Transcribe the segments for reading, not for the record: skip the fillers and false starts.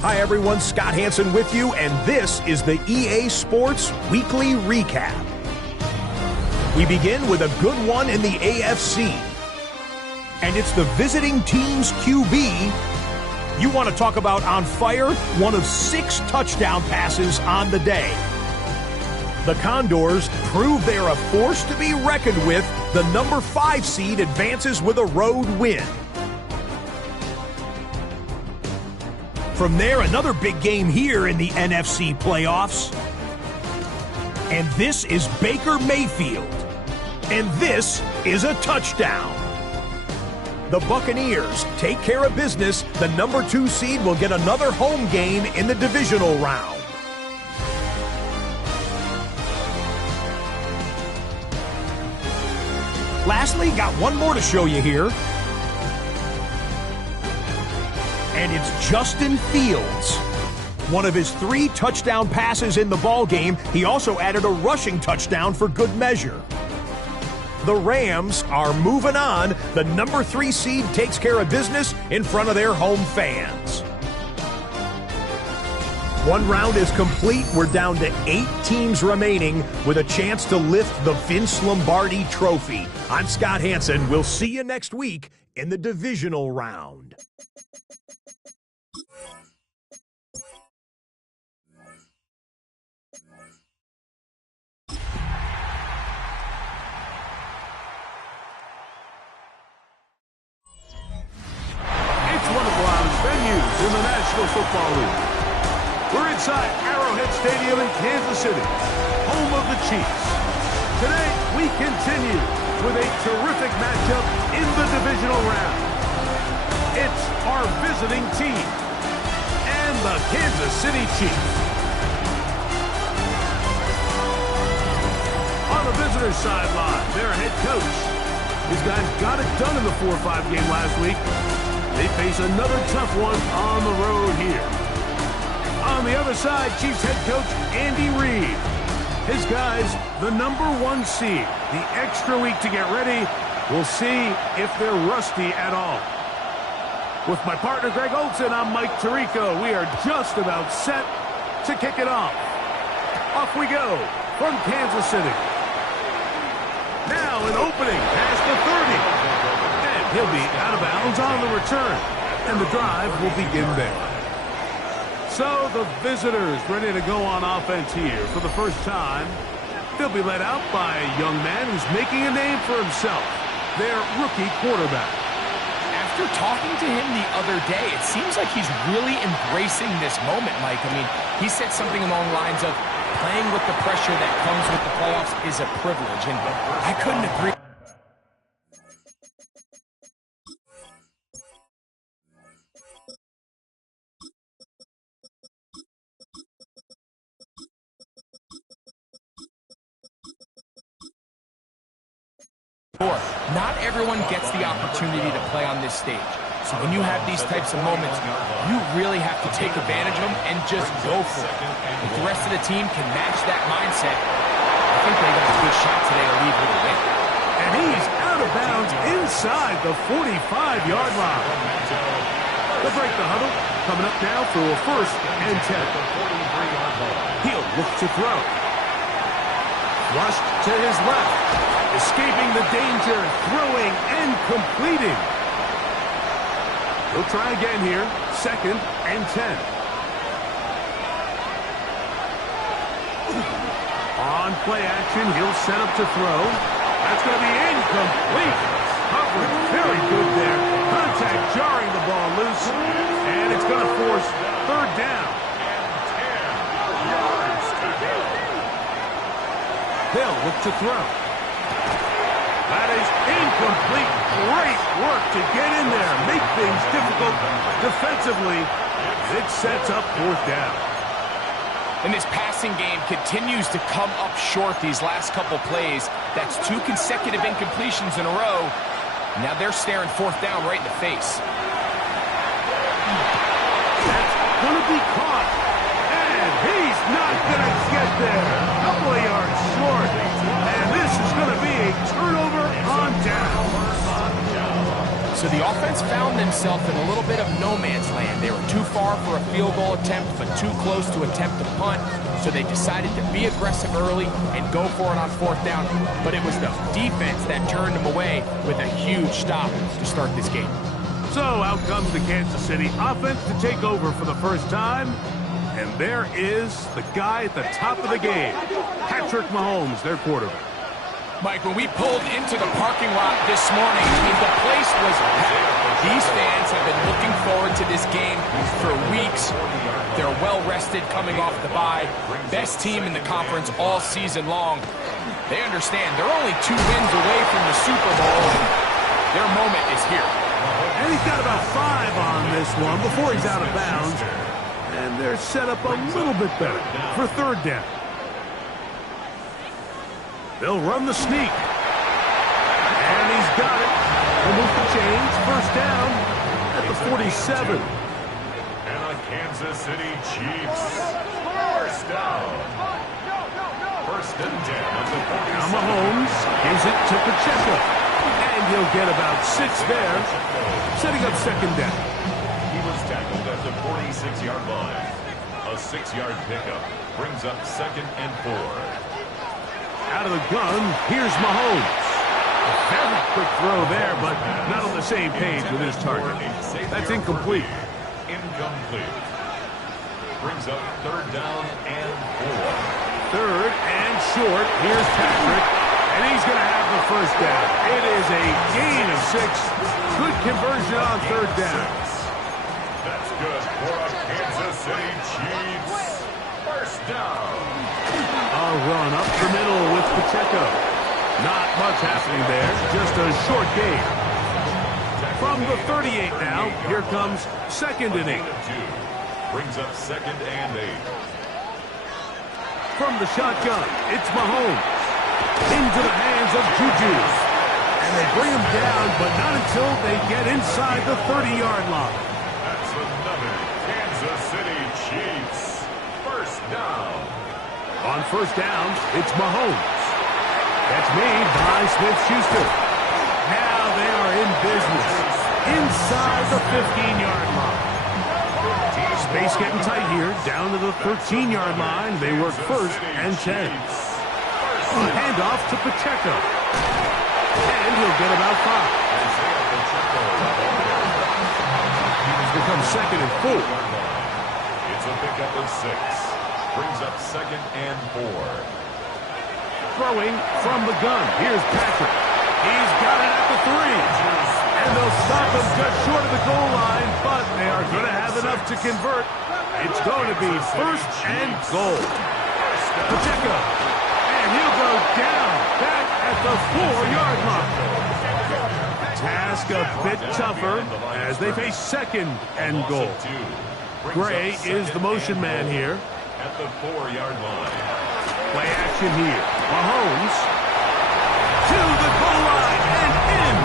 Hi everyone, Scott Hansen with you, and this is the EA Sports Weekly Recap. We begin with a good one in the AFC, and it's the visiting team's QB. You want to talk about on fire? One of 6 touchdown passes on the day. The Condors prove they're a force to be reckoned with. The number 5 seed advances with a road win. From there, another big game here in the NFC playoffs. And this is Baker Mayfield. And this is a touchdown. The Buccaneers take care of business. The number 2 seed will get another home game in the divisional round. Lastly, got one more to show you here. And it's Justin Fields. One of his 3 touchdown passes in the ballgame. He also added a rushing touchdown for good measure. The Rams are moving on. The number 3 seed takes care of business in front of their home fans. One round is complete. We're down to 8 teams remaining with a chance to lift the Vince Lombardi Trophy. I'm Scott Hansen. We'll see you next week in the divisional round. In the National Football League. We're inside Arrowhead Stadium in Kansas City, home of the Chiefs. Today, we continue with a terrific matchup in the divisional round. It's our visiting team and the Kansas City Chiefs. On the visitor's sideline, their head coach. These guys got it done in the 4-5 game last week. They face another tough one on the road here. On the other side, Chiefs head coach Andy Reid. His guys, the number 1 seed. The extra week to get ready. We'll see if they're rusty at all. With my partner Greg Olson, I'm Mike Tirico. We are just about set to kick it off. Off we go from Kansas City. Now an opening past the 30. He'll be out of bounds on the return, and the drive will begin there. So the visitors ready to go on offense here for the first time. They'll be led out by a young man who's making a name for himself, their rookie quarterback. After talking to him the other day, it seems like he's really embracing this moment, Mike. I mean, he said something along the lines of playing with the pressure that comes with the playoffs is a privilege, and I couldn't agree. Not everyone gets the opportunity to play on this stage. So when you have these types of moments, you really have to take advantage of them and just go for it. If the rest of the team can match that mindset, I think they got a good shot today to leave with a win. And he's out of bounds inside the 45-yard line. They'll break the huddle. Coming up now for a 1st and 10. He'll look to throw. Rushed to his left. Escaping the danger, throwing and completing. He'll try again here. 2nd and 10. On play action, he'll set up to throw. That's going to be incomplete. Coverage very good there. Contact jarring the ball loose. And it's going to force 3rd down. They'll look to throw. That is incomplete. Great work to get in there. Make things difficult defensively. It sets up 4th down. And this passing game continues to come up short these last couple plays. That's 2 consecutive incompletions in a row. Now they're staring 4th down right in the face. That's going to be caught. And he's not going to get there. A couple of yards short. And this is going to be a turnover on down. So the offense found themselves in a little bit of no man's land. They were too far for a field goal attempt, but too close to attempt a punt. So they decided to be aggressive early and go for it on fourth down. But it was the defense that turned them away with a huge stop to start this game. So out comes the Kansas City offense to take over for the first time. And there is the guy at the top of the game, Patrick Mahomes, their quarterback. Mike, when we pulled into the parking lot this morning, I mean, the place was packed. These fans have been looking forward to this game for weeks. They're well-rested coming off the bye. Best team in the conference all season long. They understand they're only 2 wins away from the Super Bowl. Their moment is here. And he's got about 5 on this one before he's out of bounds. And they're set up a little bit better for third down. They'll run the sneak. And he's got it. He'll move the chains. First down at the 47. And the Kansas City Chiefs. First down. First and 10 at the 47. Now Mahomes gives it to Pacheco. And he'll get about 6 there, setting up second down. He was tackled at the 46-yard line. A 6-yard pickup brings up second and 4. Out of the gun, here's Mahomes. A very quick throw there, but not on the same page with his target. That's incomplete. Incomplete. Brings up third down and 4. Third and short. Here's Patrick. And he's going to have the first down. It is a gain of 6. Good conversion on third down. That's good for a Kansas City Chiefs. First down. A run up the middle with Pacheco. Not much happening there. Just a short gain. From the 38 now, here comes second and 8. Brings up second and 8. From the shotgun, it's Mahomes. Into the hands of Juju. And they bring him down, but not until they get inside the 30-yard line. That's another Kansas City Chiefs. First down. On first down, it's Mahomes. That's made by Smith-Schuster. Now they are in business. Inside the 15-yard line. Space getting tight here. Down to the 13-yard line. They work first and 10. Handoff to Pacheco. And he'll get about 5. It's become second and 4. It's a pickup of 6. Brings up second and 4. Throwing from the gun. Here's Patrick. He's got it at the 3. And they'll stop him just short of the goal line, but they are going to have enough to convert. It's going to be first and goal. Pacheco. And he'll go down back at the 4-yard line. Task a bit tougher as they face second and goal. Gray is the motion man here. At the 4-yard line. Play action here. Mahomes to the goal line and in.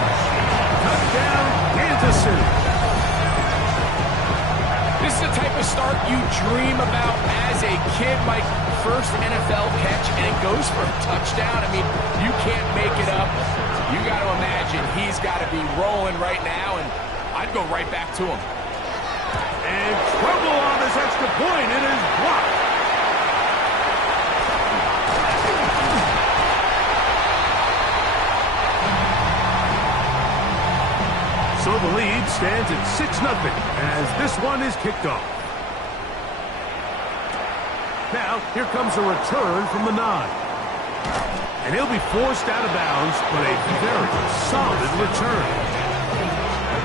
Touchdown, Kansas City. This is the type of start you dream about as a kid, Mike. First NFL catch, and it goes for a touchdown. I mean, you can't make it up. You got to imagine he's got to be rolling right now, and I'd go right back to him. And trouble on this extra point. It is blocked. So the lead stands at 6-0 as this one is kicked off. Now, here comes a return from the 9. And he'll be forced out of bounds, but a very solid return.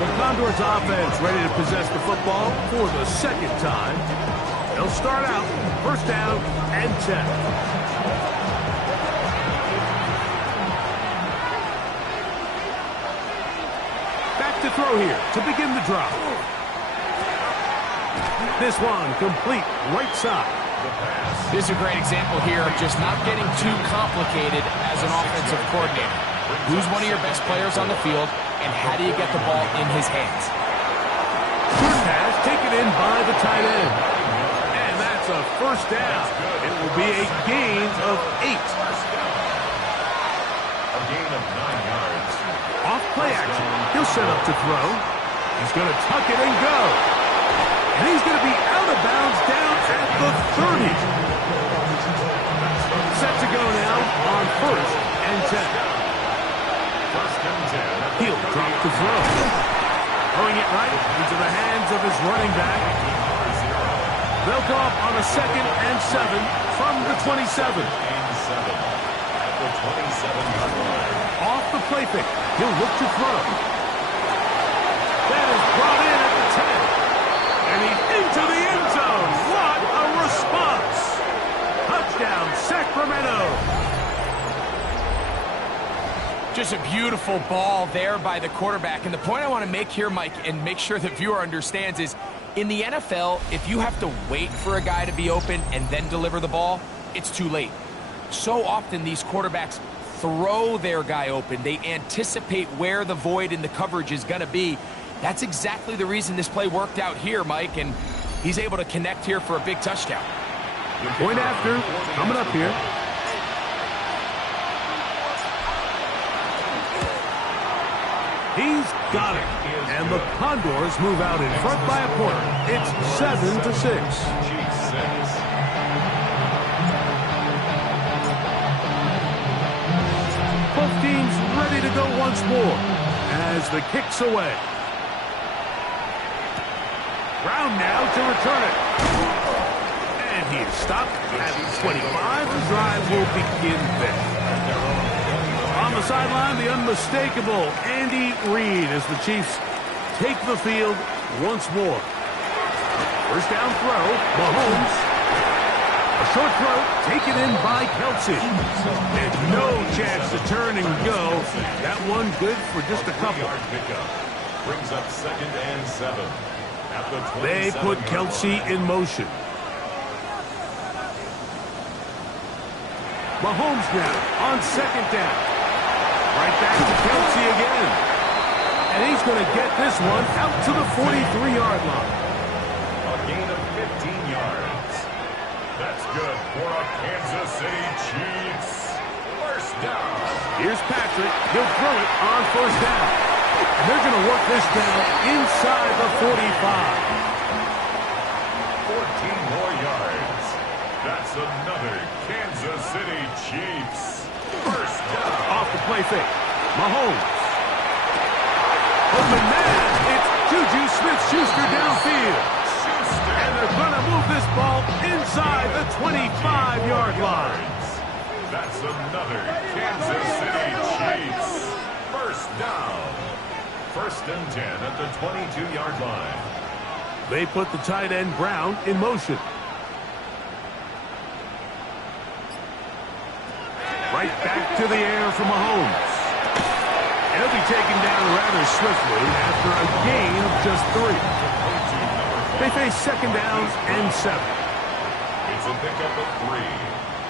The Condors offense ready to possess the football for the second time. They'll start out first down and 10. Back to throw here to begin the drive. This one complete right side. This is a great example here of just not getting too complicated as an offensive coordinator. Who's one of your best players on the field, and how do you get the ball in his hands? Short pass taken in by the tight end. And that's a first down. It will be a gain of 8. A gain of 9 yards. Off play action. He'll set up to throw. He's going to tuck it and go. And he's going to be out of bounds down at the 30. Set to go now on 1st and 10. 1st and 10. He'll drop to throw. Throwing it right into the hands of his running back. They'll go up on a 2nd and 7 from the 27. At the 27-yard line. Off the play fake. He'll look to throw. That is brought in at the 10. And he's into the end zone. What a response. Touchdown, Sacramento. Just a beautiful ball there by the quarterback. And the point I want to make here, Mike, and make sure the viewer understands is, in the NFL, if you have to wait for a guy to be open and then deliver the ball, it's too late. So often these quarterbacks throw their guy open. They anticipate where the void in the coverage is going to be. That's exactly the reason this play worked out here, Mike, and he's able to connect here for a big touchdown. Point after, coming up here. He's got it. And the Condors move out in front by a point. It's 7-6. Chiefs 6. Both teams ready to go once more as the kick's away. Brown now to return it. And he is stopped at 25. The drive will begin there. On the sideline, the unmistakable Andy Reid as the Chiefs take the field once more. First down throw, Mahomes. A short throw taken in by Kelce. And no chance to turn and go. That one good for just a couple. Pickup brings up 2nd and 7. At the They put Kelce in motion. Mahomes now on 2nd down. Right back to Kelce again. And he's going to get this one out to the 43-yard line. A gain of 15 yards. That's good for a Kansas City Chiefs. First down. Here's Patrick. He'll throw it on 1st down. And they're going to work this down inside the 45. 14 more yards. That's another Kansas City Chiefs. First down. Off the play fake. Mahomes. Open man. It's Juju Smith-Schuster downfield. And they're going to move this ball inside the 25-yard line. That's another Kansas City Chiefs. First down. 1st and 10 at the 22-yard line. They put the tight end Brown in motion. Right back to the air for Mahomes. And he'll be taken down rather swiftly after a gain of just 3. They face 2nd down and 7. It's a pickup of 3.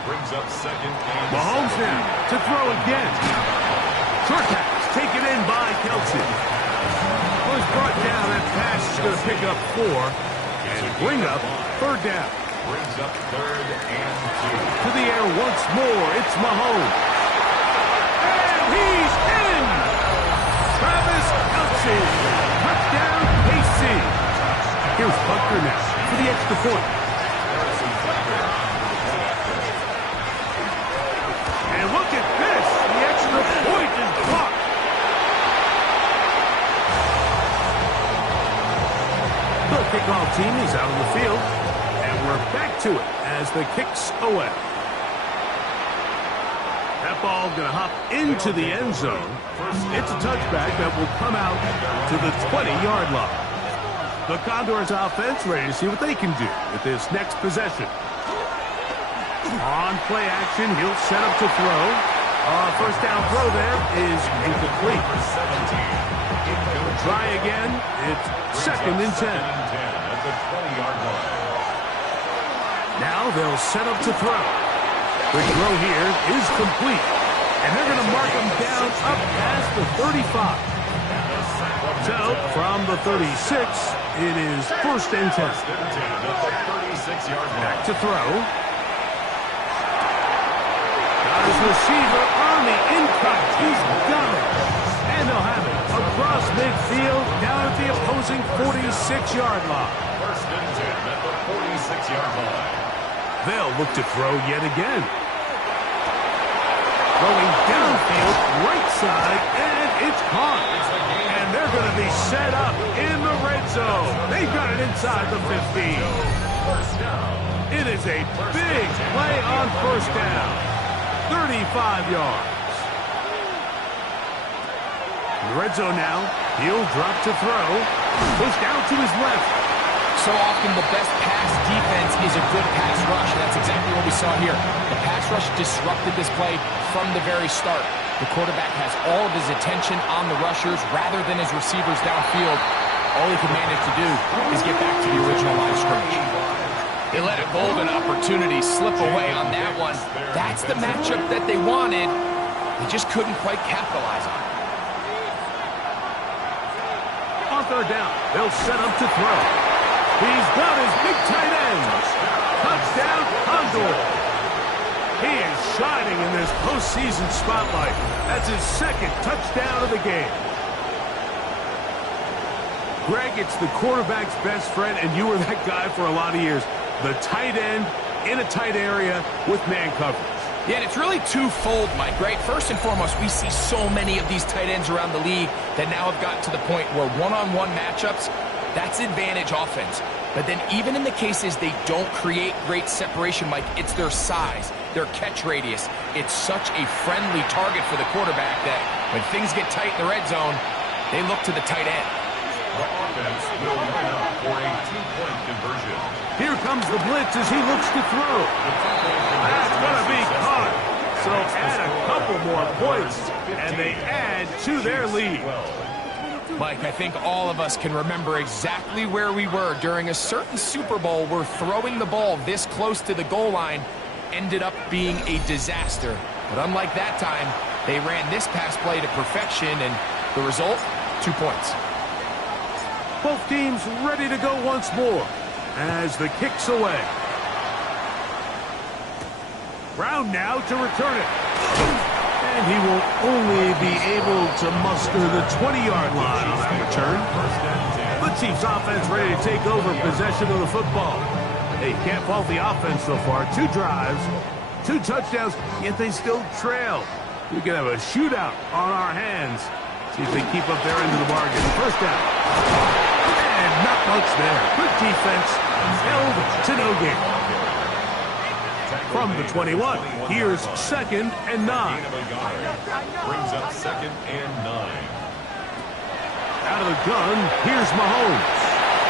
Brings up 2nd and Mahomes 7. now to throw again. Short pass taken in by Kelce. Was brought down. That pass is going to pick up 4 and bring up 3rd down. Brings up 3rd and 2. To the air once more. It's Mahomes. And he's in. Travis Kelce. Touchdown, KC. Here's Butker now for the extra point. And look at this. The extra point is blocked. The kickoff team is out on the field. And we're back to it as the kick's away. That ball going to hop into the end zone. It's a touchback that will come out to the 20-yard line. The Condors offense ready to see what they can do with this next possession. On play action, he'll set up to throw. First down throw there is incomplete. Try again. It's 2nd and 10. At the 20-yard line. Now they'll set up to throw. The throw here is complete. And they're going to mark him down up past the 35. So, from the 36, it is 1st and 10. At the 36-yard line. Back to throw. Got his receiver on the in-cut. He's got it. And they'll have it across midfield down at the opposing 46-yard line. First and 10 at the 46-yard line. They'll look to throw yet again. Throwing downfield, right side, and it's caught. And they're going to be set up in the red zone. They've got it inside the 15. First down. It is a big play on first down. 35 yards. In the red zone now. He'll drop to throw. Pushed out to his left. So often the best pass defense is a good pass rush. That's exactly what we saw here. The pass rush disrupted this play from the very start. The quarterback has all of his attention on the rushers rather than his receivers downfield. All he can manage to do is get back to the original line of scrimmage. They let a golden opportunity slip away on that one. That's the matchup that they wanted. They just couldn't quite capitalize on it. On third down, they'll set up to throw. He's got his big tight end. Touchdown, Condor. He is shining in this postseason spotlight. That's his second touchdown of the game. Greg, it's the quarterback's best friend, and you were that guy for a lot of years. The tight end in a tight area with man coverage. Yeah, and it's really twofold, Mike, right? First and foremost, we see so many of these tight ends around the league that now have gotten to the point where one-on-one matchups, that's advantage offense. But then even in the cases they don't create great separation, Mike, it's their size, their catch radius. It's such a friendly target for the quarterback that when things get tight in the red zone, they look to the tight end. The offense will line up for a two-point conversion. Here comes the blitz as he looks to throw. That's going to be caught. So add a couple more points, and they add to their lead. Mike, I think all of us can remember exactly where we were during a certain Super Bowl where throwing the ball this close to the goal line ended up being a disaster. But unlike that time, they ran this pass play to perfection, and the result, 2 points. Both teams ready to go once more as the kick's away. Brown now to return it. And he will only be able to muster the 20-yard line on that return. The Chiefs offense ready to take over possession of the football. They can't fault the offense so far. 2 drives, 2 touchdowns, yet they still trail. We could have a shootout on our hands. See if they keep up their end of the bargain. First down. And not much there. Good defense. Held to no gain. From the 21, here's 2nd and 9. Brings up 2nd and 9. Out of the gun, here's Mahomes.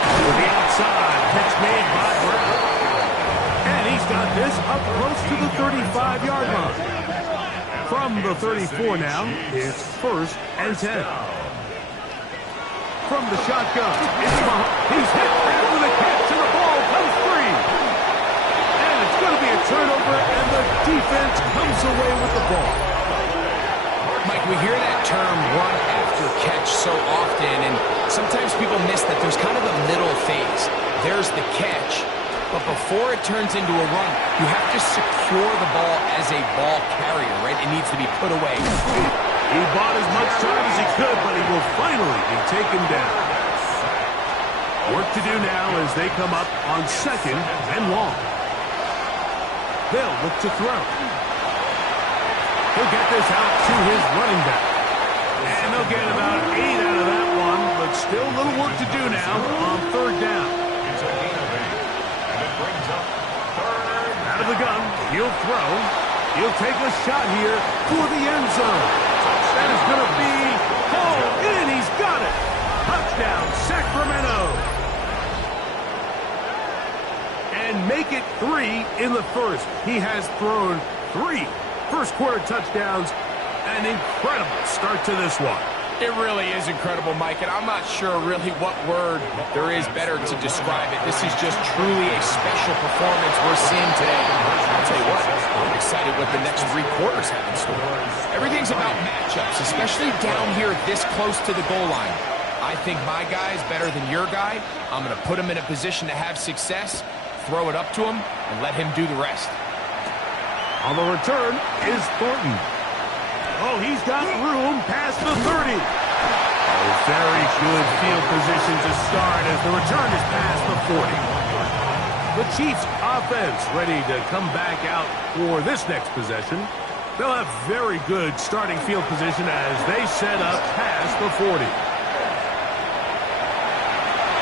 To the outside, catch made by Brown. And he's got this up close to the 35-yard line. From the 34 now, it's 1st and 10. From the shotgun, it's Mahomes. He's hit after the catch, and the ball comes free. And it's going to be a turnover, and the defense comes away with the ball. Mike, we hear that term run after catch so often, and sometimes people miss that there's kind of a middle phase. There's the catch, but before it turns into a run, you have to secure the ball as a ball carrier, right? It needs to be put away. He bought as much time as he could, but he will finally be taken down. Work to do now as they come up on 2nd and long. They'll look to throw. He'll get this out to his running back. And they'll get about 8 out of that one, but still a little work to do now on 3rd down. It's a gain of 8. And it brings up 3rd. Out of the gun, he'll throw. He'll take a shot here for the end zone. That is going to be hauled in. He's got it. Touchdown, Sacramento. And make it 3 in the first. He has thrown 3 first-quarter touchdowns. An incredible start to this one. It really is incredible, Mike, and I'm not sure really what word there is better to describe it. This is just truly a special performance we're seeing today. I'll tell you what, I'm excited what the next 3 quarters have in store. Everything's about matchups, especially down here this close to the goal line. I think my guy is better than your guy. I'm going to put him in a position to have success, throw it up to him, and let him do the rest. On the return is Thornton. Oh, he's got room past the 30. Oh, very good field position to start as the return is past the 40. The Chiefs offense ready to come back out for this next possession. They'll have very good starting field position as they set up past the 40.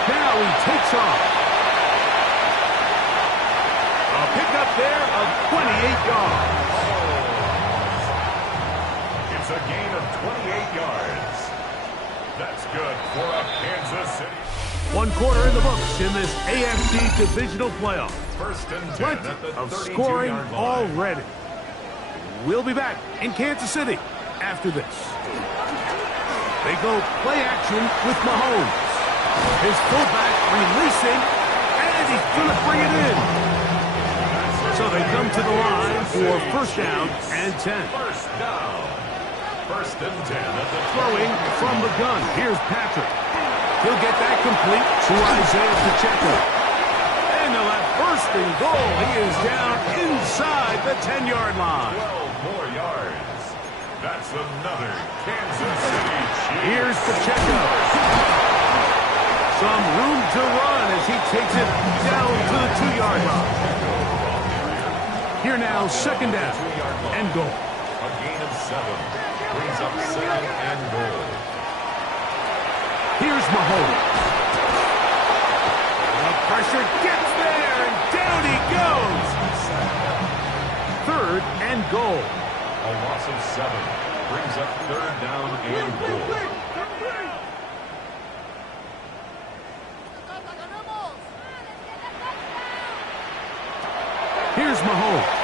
Now he takes off. A pickup there of 28 yards. It's a gain of 28 yards. That's good for a Kansas City. One quarter in the books in this AFC divisional playoff. First and 10 Plenty at the of 32-yard scoring line. already. We'll be back in Kansas City after this. They go play action with Mahomes. His fullback releasing, and he's going to bring it in. So they come to the line for first down and 10. First down. First and 10 at the Throwing from the gun. Here's Patrick. He'll get that complete to Isaiah Pacheco. And they'll have first and goal. He is down inside the 10-yard line. 12 more yards. That's another Kansas City Chiefs. Here's Pacheco. Some room to run as he takes it down to the 2-yard line. Here now, second down and goal. A gain of 7. Brings up second and goal. Here's Mahomes. The pressure gets there, and down he goes. Third and goal. A loss of 7. Brings up third down and goal. Here's Mahomes.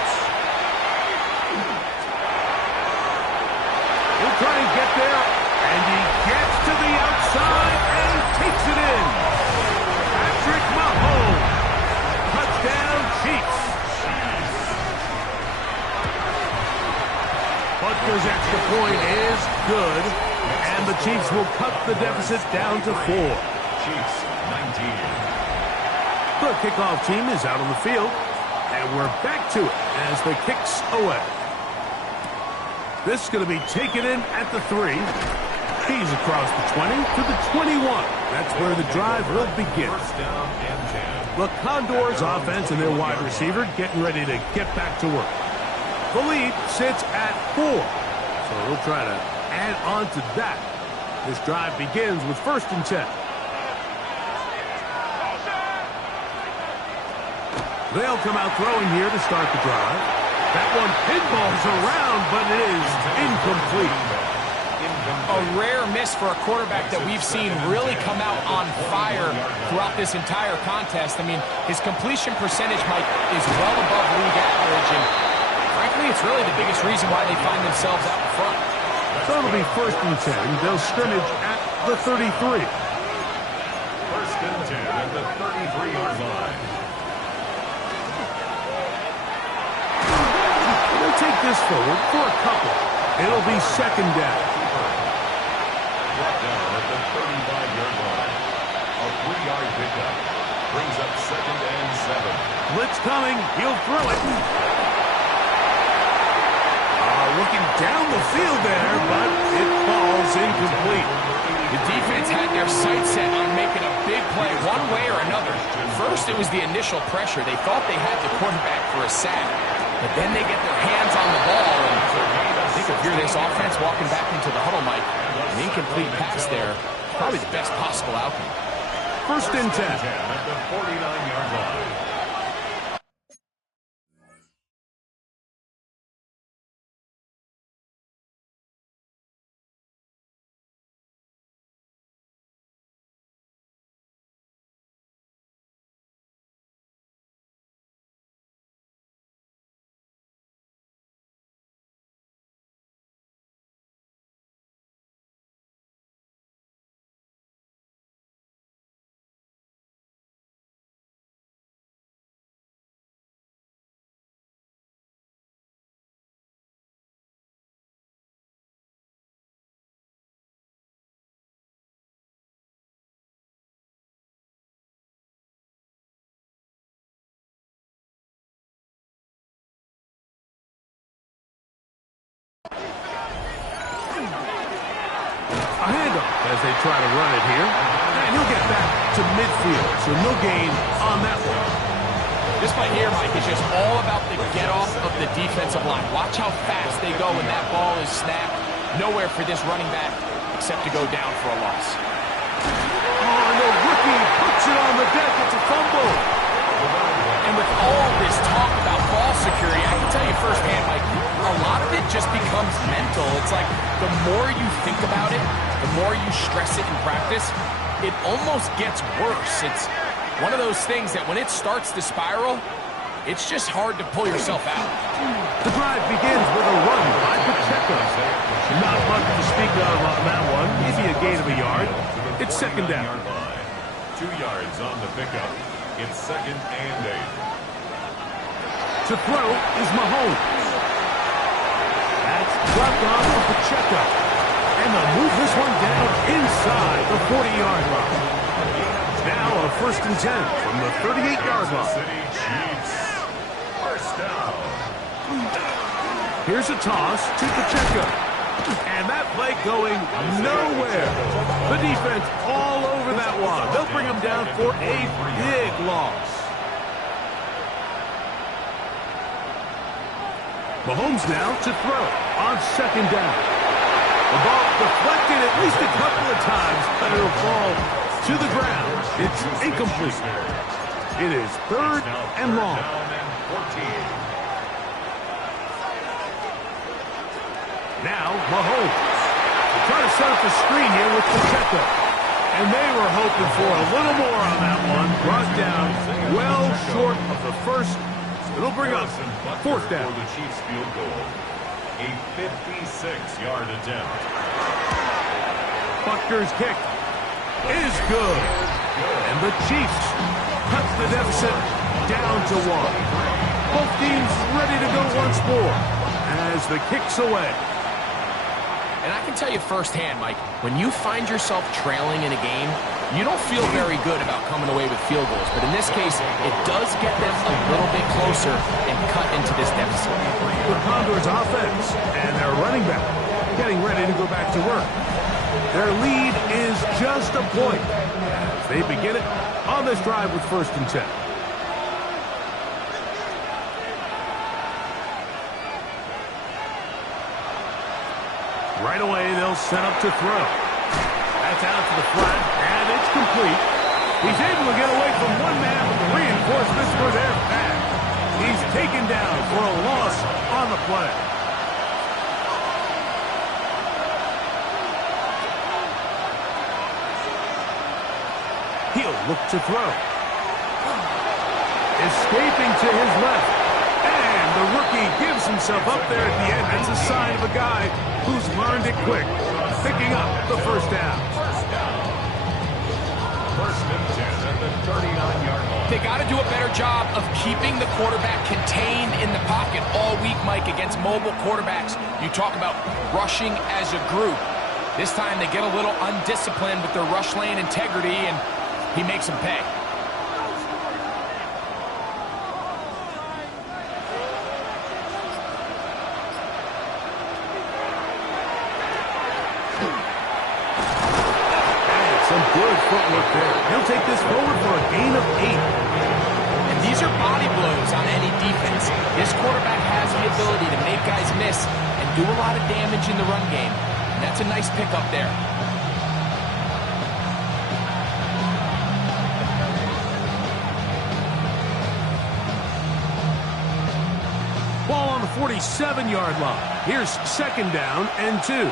He'll try and get there, and he gets to the outside and takes it in. Patrick Mahomes. Touchdown, Chiefs. Butker's extra point is good, and the Chiefs will cut the deficit down to 4. Chiefs 19. The kickoff team is out on the field, and we're back to it as the kicks away. This is going to be taken in at the 3. He's across the 20 to the 21. That's where the drive will begin. First down and 10. The Condors offense and their wide receiver getting ready to get back to work. The lead sits at 4, so we'll try to add on to that. This drive begins with first and 10. They'll come out throwing here to start the drive. That one pinballs around, but it is incomplete. A rare miss for a quarterback that we've seen really come out on fire throughout this entire contest. I mean, his completion percentage, Mike, is well above league average, and frankly, it's really the biggest reason why they find themselves out in front. So it'll be first and 10. They'll scrimmage at the 33. First and 10 at the 33-yard line. They'll take this forward for a couple. It'll be second down. Brought down at the 35-yard line. A 3-yard pickup. Brings up second and 7. Blitz coming. He'll throw it. Looking down the field there, but it falls incomplete. The defense had their sights set on making a big play one way or another. First, it was the initial pressure. They thought they had the quarterback for a sack, but then they get their hands on the ball. And I think if you're this offense walking back into the huddle, Mike, an incomplete pass there, probably the best possible outcome. First and 10. At the 49-yard line. try to run it here. And he'll get back to midfield, so no gain on that one. This play here, Mike, is just all about the get-off of the defensive line. Watch how fast they go when that ball is snapped. Nowhere for this running back except to go down for a loss. Oh, and the rookie puts it on the deck. It's a fumble. And with all this talk about ball security, I can tell you firsthand, Mike, a lot of it just becomes mental. It's like the more you think about it, the more you stress it in practice, it almost gets worse. It's one of those things that when it starts to spiral, it's just hard to pull yourself out. The drive begins with a run by Pacheco. Not much to speak of on that one. Maybe a gain of a yard. It's second down. 2 yards on the pickup. It's 2nd and 8. To throw is Mahomes. That's dropped off for Pacheco. And they'll move this one down inside the 40-yard line. Now a 1st and 10 from the 38-yard line. City Chiefs. First down. Here's a toss to Pacheco. And that play going nowhere. The defense all over that one. They'll bring him down for a big loss. Mahomes now to throw on 2nd down. The ball deflected at least a couple of times, but it'll fall to the ground. It's incomplete. It is 3rd and long. Now, Mahomes. Trying to set up the screen here with Pacheco. And they were hoping for a little more on that one. Brought down well short of the first. It'll bring up 4th down. For the Chiefs field goal. A 56-yard attempt. Buckner's kick is good. And the Chiefs cut the deficit down to 1. Both teams ready to go once more as the kick's away. And I can tell you firsthand, Mike, when you find yourself trailing in a game, you don't feel very good about coming away with field goals. But in this case, it does get them a little bit closer and cut into this deficit. The Condors offense and their running back getting ready to go back to work. Their lead is just a point as they begin it on this drive with 1st and 10. Right away, they'll set up to throw. That's out to the flat, and it's complete. He's able to get away from one man, but the reinforcements were there fast. He's taken down for a loss on the play. He'll look to throw. Escaping to his left. And the rookie gives himself up there at the end. That's a sign of a guy who's learned it quick. Picking up the 1st down. 1st and 10 at the 39-yard line. They got to do a better job of keeping the quarterback contained in the pocket all week, Mike, against mobile quarterbacks. You talk about rushing as a group. This time they get a little undisciplined with their rush lane integrity, and he makes them pay. Good footwork there. He'll take this forward for a gain of 8. And these are body blows on any defense. This quarterback has the ability to make guys miss and do a lot of damage in the run game. And that's a nice pickup there. Ball on the 47-yard line. Here's 2nd down and 2.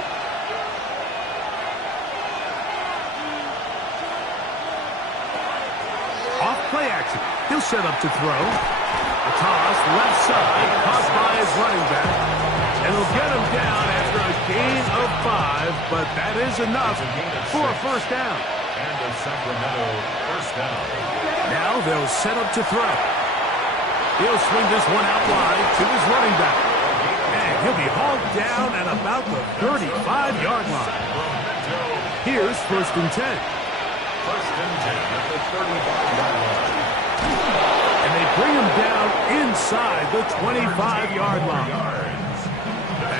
Play action. He'll set up to throw. A toss left side, caught by his running back. And he'll get him down after a gain of 5, but that is enough for a 1st down. And a Sacramento 1st down. Now they'll set up to throw. He'll swing this one out wide to his running back. And he'll be hauled down at about the 35-yard line. Here's 1st and 10. 1st and 10 at the 35-yard line. And they bring him down inside the 25-yard line.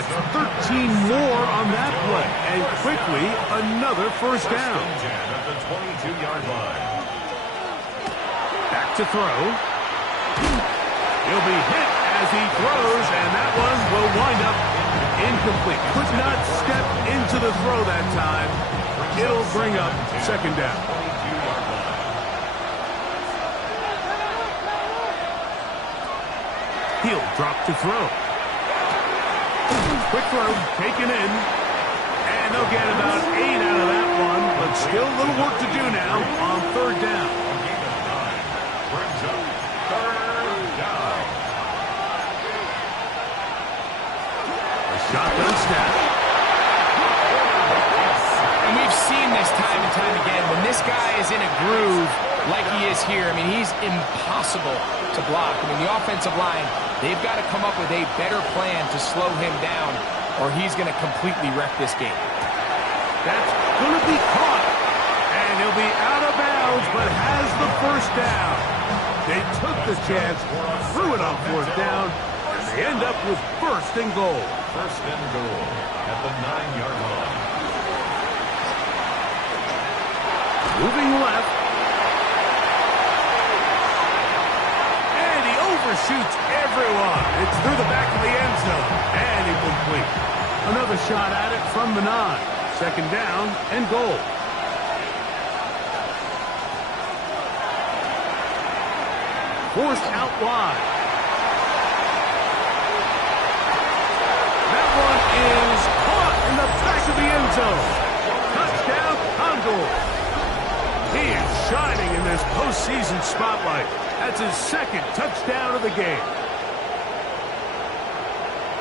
That's 13 more on that play. And quickly, another first down. First and 10 at the 22-yard line. Back to throw. He'll be hit as he throws, and that one will wind up incomplete. Could not step into the throw that time. It'll bring up second down. 22-yard line. He'll drop to throw. Quick throw, taken in. And they'll get about 8 out of that one, but still a little work to do now on third down. A gain of 9 brings up third down. A shotgun snap. And we've seen this time and time again. When this guy is in a groove like he is here, I mean, he's impossible to block. I mean, the offensive line, they've got to come up with a better plan to slow him down, or he's going to completely wreck this game. That's going to be caught. And he'll be out of bounds, but has the first down. They took the chance, threw it on fourth down, and they end up with first and goal. First and goal at the 9-yard line. Moving left. And he overshoots everyone. It's through the back of the end zone. And incomplete. Another shot at it from the 9. Second down and goal. Forced out wide. That one is caught in the back of the end zone. Touchdown, Condor. He is shining in this postseason spotlight. That's his second touchdown of the game.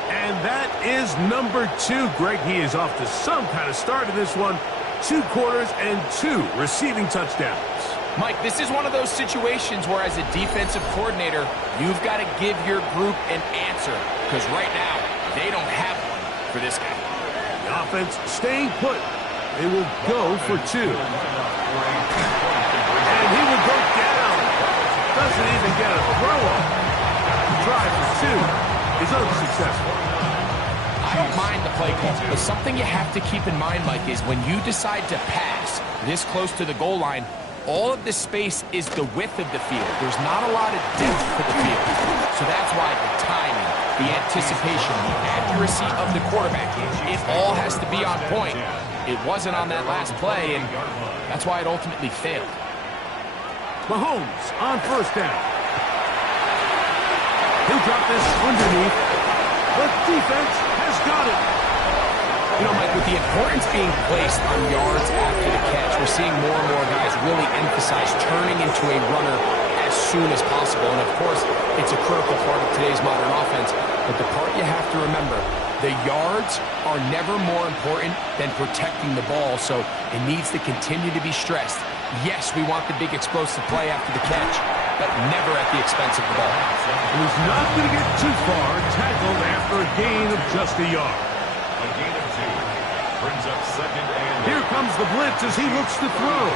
And that is number 2. Greg, he is off to some kind of start in this one. 2 quarters and 2 receiving touchdowns. Mike, this is one of those situations where as a defensive coordinator, you've got to give your group an answer. Because right now, they don't have one for this guy. The offense staying put. They will go for 2. And he will go down. Doesn't even get a throw up. The try for 2 is unsuccessful. I don't mind the play call, but something you have to keep in mind, Mike, is when you decide to pass this close to the goal line, all of the space is the width of the field. There's not a lot of depth to the field. So that's why the timing, the anticipation, the accuracy of the quarterback, it all has to be on point. It wasn't on that last play, and that's why it ultimately failed. Mahomes on first down. He'll drop this underneath. The defense has got it. You know, Mike, with the importance being placed on yards after the catch, we're seeing more and more guys really emphasize turning into a runner as soon as possible. And, of course, it's a critical part of today's modern offense. But the part you have to remember, the yards are never more important than protecting the ball, so it needs to continue to be stressed. Yes, we want the big explosive play after the catch, but never at the expense of the ball. He's not going to get too far, tackled after a gain of just a yard. A gain of 2 brings up second and Here comes the blitz as he looks to throw.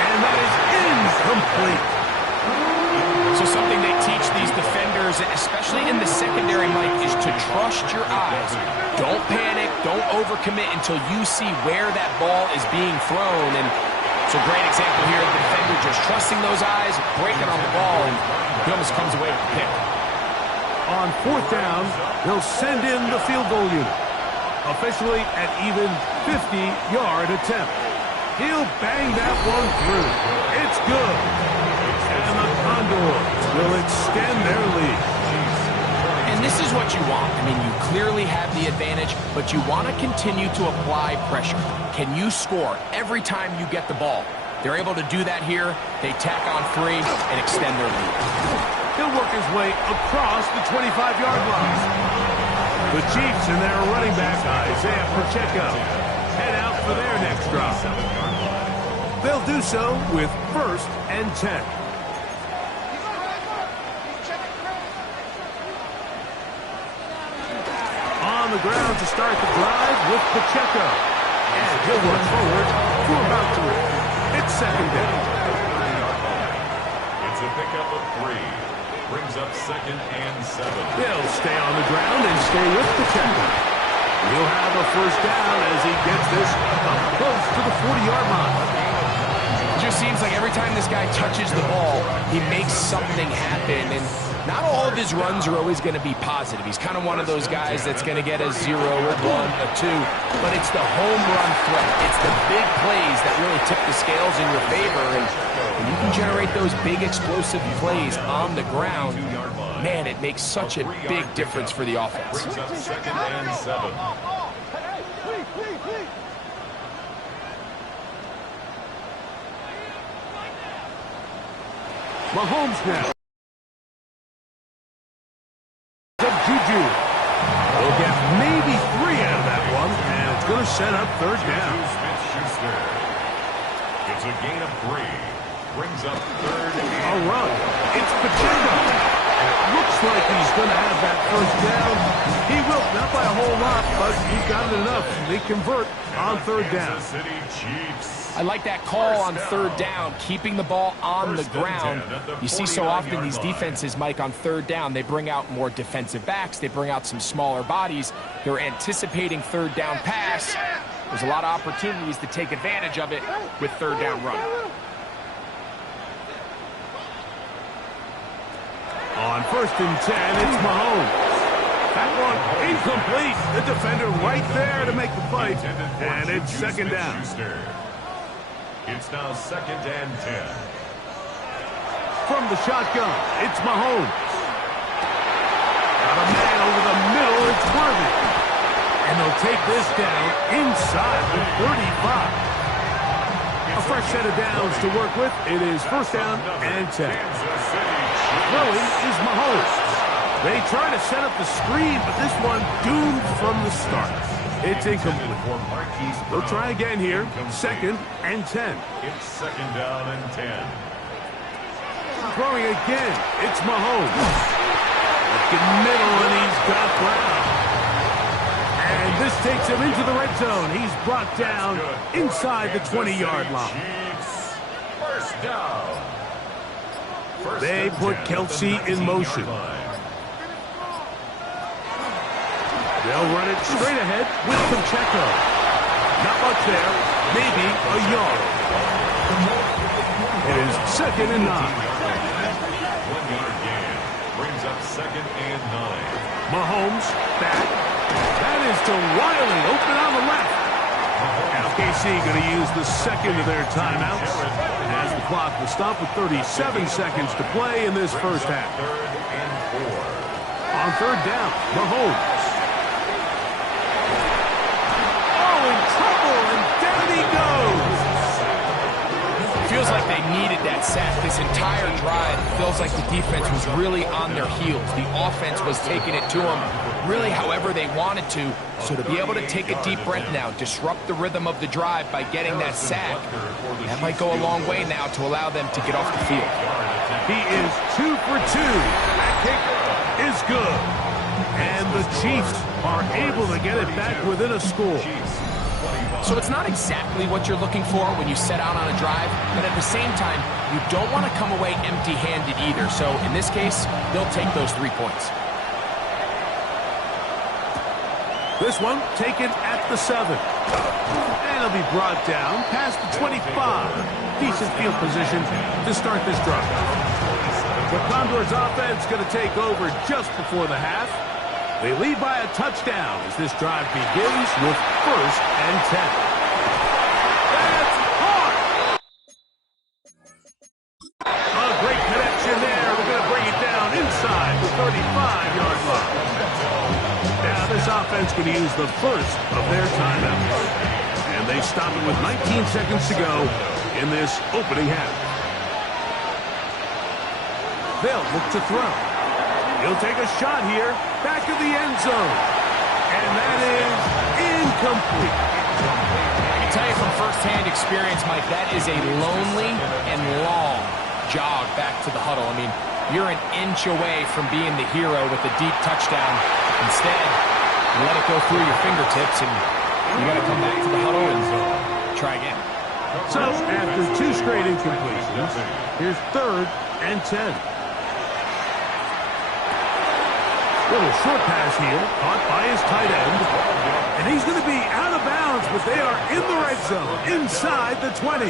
And that is incomplete. So something they teach these defenders, especially in the secondary, Mike, is to trust your eyes. Don't panic, don't overcommit until you see where that ball is being thrown. And it's a great example here of the defender just trusting those eyes, breaking on the ball, and he almost comes away with the pick. On fourth down, they'll send in the field goal unit. Officially at even 50-yard attempt. He'll bang that one through. It's good. And the Condors will extend their lead. And this is what you want. I mean, you clearly have the advantage, but you want to continue to apply pressure. Can you score every time you get the ball? They're able to do that here. They tack on 3 and extend their lead. He'll work his way across the 25-yard line. The Chiefs and their running back, Isaiah Pacheco, head out for their next drop. They'll do so with first and 10. On the ground to start the drive with Pacheco. And he'll work forward for about 3. It's second down. it's a pickup of 3. brings up 2nd and 7. They'll stay on the ground and stay with the checker. He'll have a first down as he gets this up close to the 40-yard line. It just seems like every time this guy touches the ball, he makes something happen, and not all of his runs are always going to be positive. He's kind of one of those guys that's going to get a 0, a 1, a 2, but it's the home run threat. It's the big plays that really tip the scales in your favor, and when you can generate those big explosive plays on the ground, man, it makes such a big difference for the offense. Brings up 2nd and 7. Mahomes now. Juju. We'll get maybe 3 out of that one, and it's going to set up third down. Smith-Schuster. It's a gain of 3. Brings up 3rd and A run. It's Pacheco. And it looks like he's going to have that first down. He will, not by a whole lot, but he's got it enough. They convert on third down. Kansas City Chiefs. I like that call on third down, keeping the ball on the ground. You see so often these defenses, Mike, on third down, they bring out more defensive backs. They bring out some smaller bodies. They're anticipating third down pass. There's a lot of opportunities to take advantage of it with third down run. On 1st and 10, it's Mahomes. That one incomplete. The defender right there to make the play. And it's 2nd down. It's now 2nd and 10. From the shotgun, it's Mahomes. Got a man over the middle, it's Worthy. And they'll take this down inside the 35. A fresh set of downs to work with. It is 1st down and 10. Throwing is Mahomes. They try to set up the screen, but this one doomed from the start. It's incomplete. They'll try again here. 2nd and 10. It's 2nd down and 10. Throwing again. It's Mahomes. Looking middle, and he's got Brown. And this takes him into the red zone. He's brought down inside the 20-yard line. First down. They put Kelsey in motion. They'll run it straight ahead with Pacheco. Not much there. Maybe a yard. It is 2nd and 9. 1-yard gain. Brings up 2nd and 9. Mahomes back. That is to Wiley. Open on the left. Now KC going to use the second of their timeouts as the clock will stop with 37 seconds to play in this first half. 3rd and 4. On third down, Mahomes. Feels like they needed that sack this entire drive. It feels like the defense was really on their heels. The offense was taking it to them really however they wanted to. So to be able to take a deep breath now, disrupt the rhythm of the drive by getting that sack, that might go a long way now to allow them to get off the field. He is 2 for 2. That kick is good. And the Chiefs are able to get it back within a score. So it's not exactly what you're looking for when you set out on a drive, but at the same time, you don't want to come away empty-handed either. So in this case, they'll take those 3 points. This one taken at the 7. And it'll be brought down past the 25. Decent field position to start this drive. The Condors offense going to take over just before the half. They lead by a touchdown as this drive begins with 1st and 10. That's hard! A great connection there. We're going to bring it down inside the 35-yard line. Now this offense going to use the first of their timeouts. And they stop it with 19 seconds to go in this opening half. They'll look to throw. He'll take a shot here, back of the end zone. And that is incomplete. I can tell you from firsthand experience, Mike, that is a lonely and long jog back to the huddle. I mean, you're an inch away from being the hero with a deep touchdown. Instead, you let it go through your fingertips, and you got to come back to the huddle and try again. So, after 2 straight incompletions, here's 3rd and 10. Little short pass here, caught by his tight end. And he's going to be out of bounds, but they are in the red zone, inside the 20.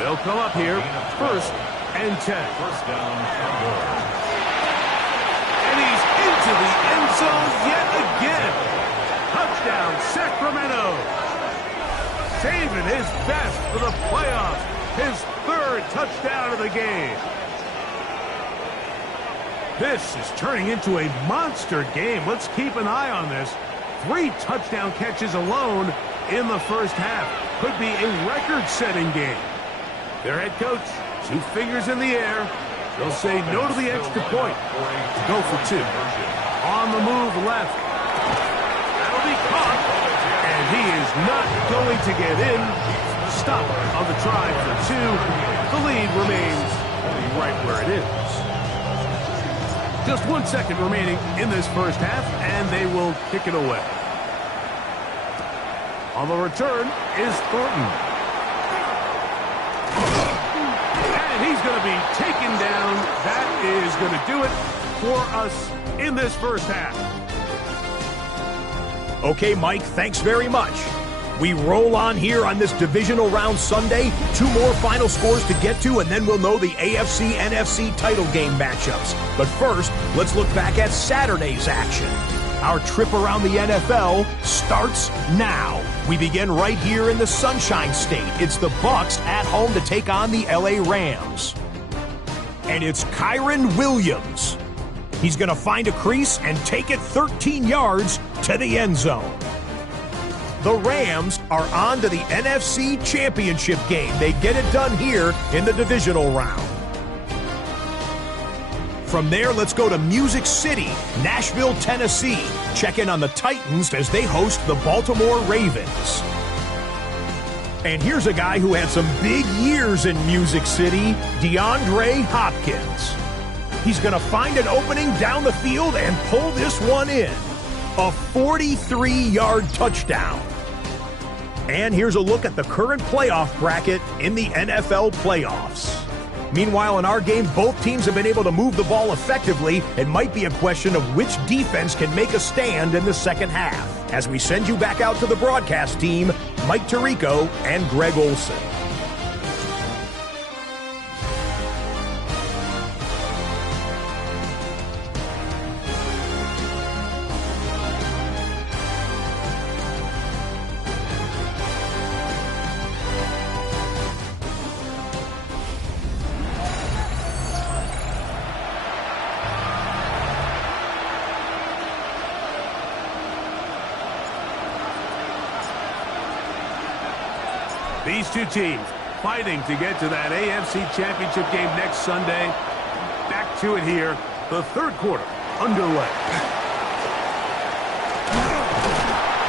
They'll come up here, 1st and 10. First down and goal. And he's into the end zone yet again. Touchdown, Sacramento. Saving his best for the playoffs. His 3rd touchdown of the game. This is turning into a monster game. Let's keep an eye on this. 3 touchdown catches alone in the first half. Could be a record-setting game. Their head coach, 2 fingers in the air. They'll say no to the extra point. Go for 2. On the move left. That'll be caught. And he is not going to get in. Stop on the try for 2. The lead remains right where it is. Just 1 second remaining in this first half, and they will kick it away. On the return is Thornton. And he's going to be taken down. That is going to do it for us in this first half. Okay, Mike, thanks very much. We roll on here on this divisional round Sunday. 2 more final scores to get to, and then we'll know the AFC-NFC title game matchups. But first, let's look back at Saturday's action. Our trip around the NFL starts now. We begin right here in the Sunshine State. It's the Bucs at home to take on the LA Rams. And it's Kyren Williams. He's going to find a crease and take it 13 yards to the end zone. The Rams are on to the NFC Championship game. They get it done here in the divisional round. From there, let's go to Music City, Nashville, Tennessee. Check in on the Titans as they host the Baltimore Ravens. And here's a guy who had some big years in Music City, DeAndre Hopkins. He's going to find an opening down the field and pull this one in. A 43-yard touchdown. And here's a look at the current playoff bracket in the NFL playoffs. Meanwhile, in our game, both teams have been able to move the ball effectively. It might be a question of which defense can make a stand in the second half. As we send you back out to the broadcast team, Mike Tirico and Greg Olson. These 2 teams fighting to get to that AFC Championship game next Sunday. Back to it here. The 3rd quarter underway.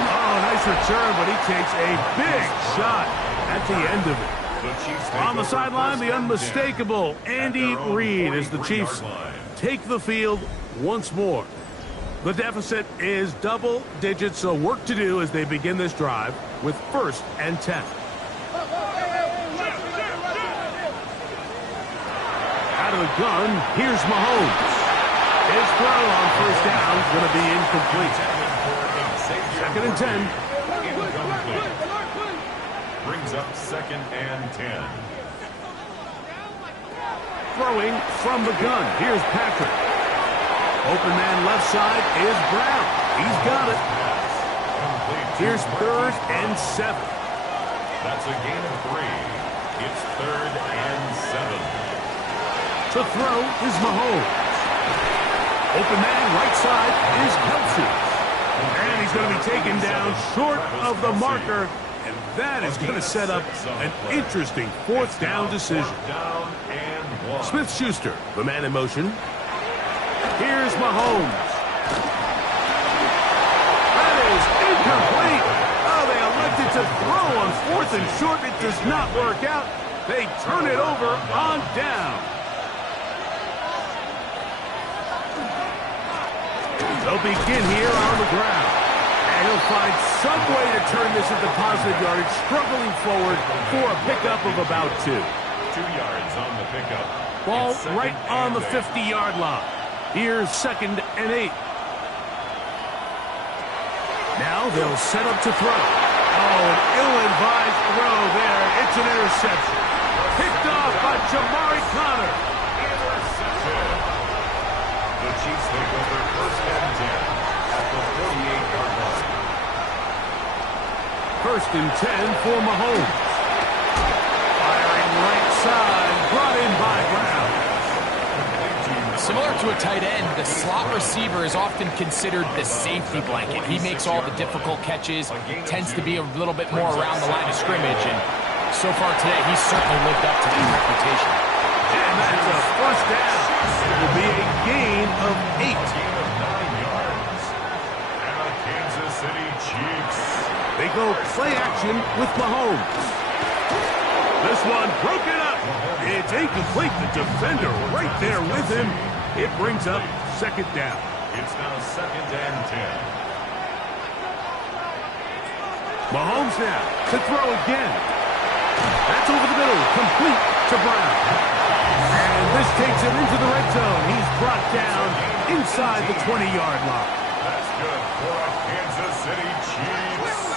Oh, nice return, but he takes a big shot at the end of it. On the sideline, the unmistakable Andy Reid as the Chiefs take the field once more. The deficit is double digits, so work to do as they begin this drive with 1st and 10. Out of the gun, here's Mahomes. His throw on 1st down is going to be incomplete. 2nd and 10. Brings up 2nd and 10. Throwing from the gun. Here's Patrick. Open man left side is Brown. He's got it. Here's 3rd and 7. That's a gain of 3. It's 3rd and 7. To throw is Mahomes. Open man right side is Kelce. And he's going to be taken down short of the marker. And that is going to set up an interesting 4th down decision. Smith-Schuster, the man in motion. Here's Mahomes. That is incomplete. Oh, they elected to throw on 4th and short. It does not work out. They turn it over on down. They'll begin here on the ground. And he'll find some way to turn this into positive yardage, struggling forward for a pickup of about 2. 2 yards on the pickup. Ball right on the 50-yard line. Here's 2nd and 8. Now they'll set up to throw. Oh, an ill-advised throw there. It's an interception. Picked off by Jamari Conner. Interception. The Chiefs take over 1st and 10 at the 48-yard line. 1st and 10 for Mahomes. Firing right side, brought in by Brown. Similar to a tight end, the slot receiver is often considered the safety blanket. He makes all the difficult catches, tends to be a little bit more around the line of scrimmage, and so far today, he's certainly lived up to that reputation. And that's a 1st down. It will be a gain of 8. Gain of 9 yards. And the Kansas City Chiefs. They go play action with Mahomes. This one broken up. It's incomplete. The defender right there with him. It brings up 2nd down. It's now 2nd and 10. Mahomes now to throw again. That's over the middle, complete to Brown. And this takes him into the red zone. He's brought down inside the 20-yard line. That's good for a Kansas City Chiefs.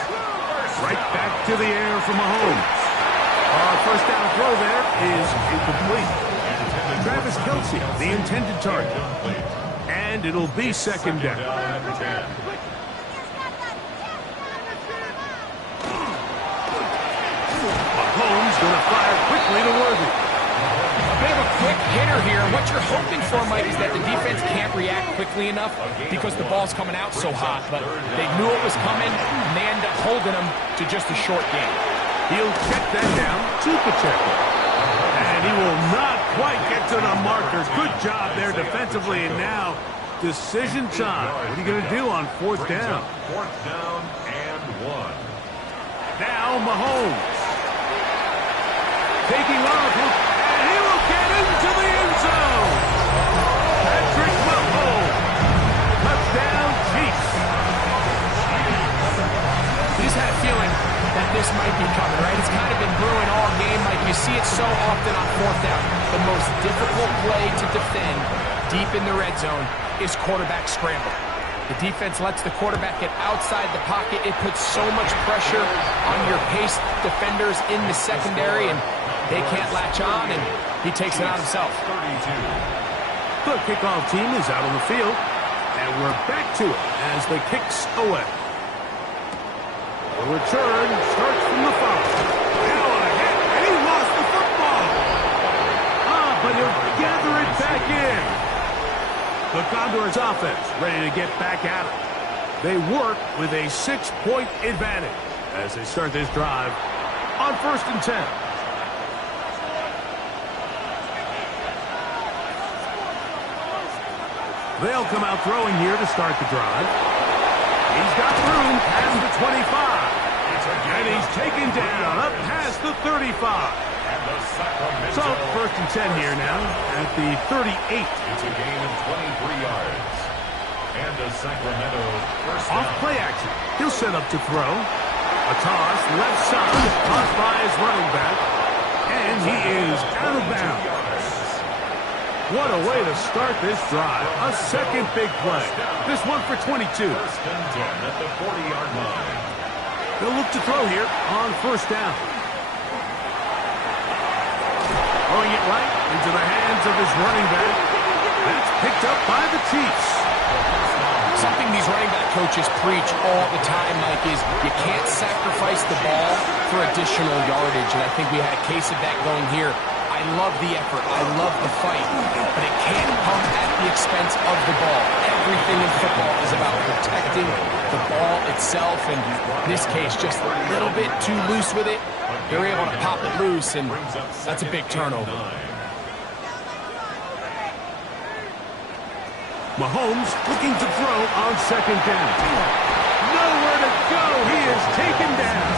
Right back to the air for Mahomes. Our 1st down throw there is incomplete. Travis Kelce, the intended target. And it'll be 2nd down. Mahomes going to fire quickly to Worthy. A bit of a quick hitter here. What you're hoping for, Mike, is that the defense can't react quickly enough because the ball's coming out so hot. But they knew it was coming, and they end up holding them to just a short game. He'll check that down to Pacheco. And he will not quite get to the marker. Good job there defensively. And now, decision time. What are you going to do on 4th down? 4th down and 1. Now Mahomes. Taking off, and he will get into the end zone. Patrick Mahomes. Touchdown, Chiefs. You just had a feeling that this might be coming, right? It's kind of been brewing all game. Like you see it so often on 4th down. The most difficult play to defend deep in the red zone is quarterback scramble. The defense lets the quarterback get outside the pocket. It puts so much pressure on your paced defenders in the secondary, and they can't latch on, and he takes it on himself. 32. The kickoff team is out on the field, and we're back to it as the kicks away. The return starts from the 5. Now a hit, and he lost the football. But he'll gather it back in. The Condors offense ready to get back at it. They work with a 6-point advantage as they start this drive on 1st and 10. They'll come out throwing here to start the drive. He's got room past the 25. And he's taken down up past the 35. So 1st and 10 here now at the 38. It's a gain of 23 yards. And a Sacramento 1st down. Off play action. He'll set up to throw. A toss left side. Tossed by his running back. And he is out of bounds. What a way to start this drive. A 2nd big play. This one for 22. 1st and 10 at the 40-yard line. They'll look to throw here on 1st down. Throwing it right into the hands of his running back. That's picked up by the Chiefs. Something these running back coaches preach all the time, Mike, is you can't sacrifice the ball for additional yardage. And I think we had a case of that going here. I love the effort. I love the fight. But it can't come at the expense of the ball. Everything in football is about protecting the ball itself. And in this case, just a little bit too loose with it. They're able to pop it loose, and that's a big turnover. Mahomes looking to throw on 2nd down. Nowhere to go. He is taken down.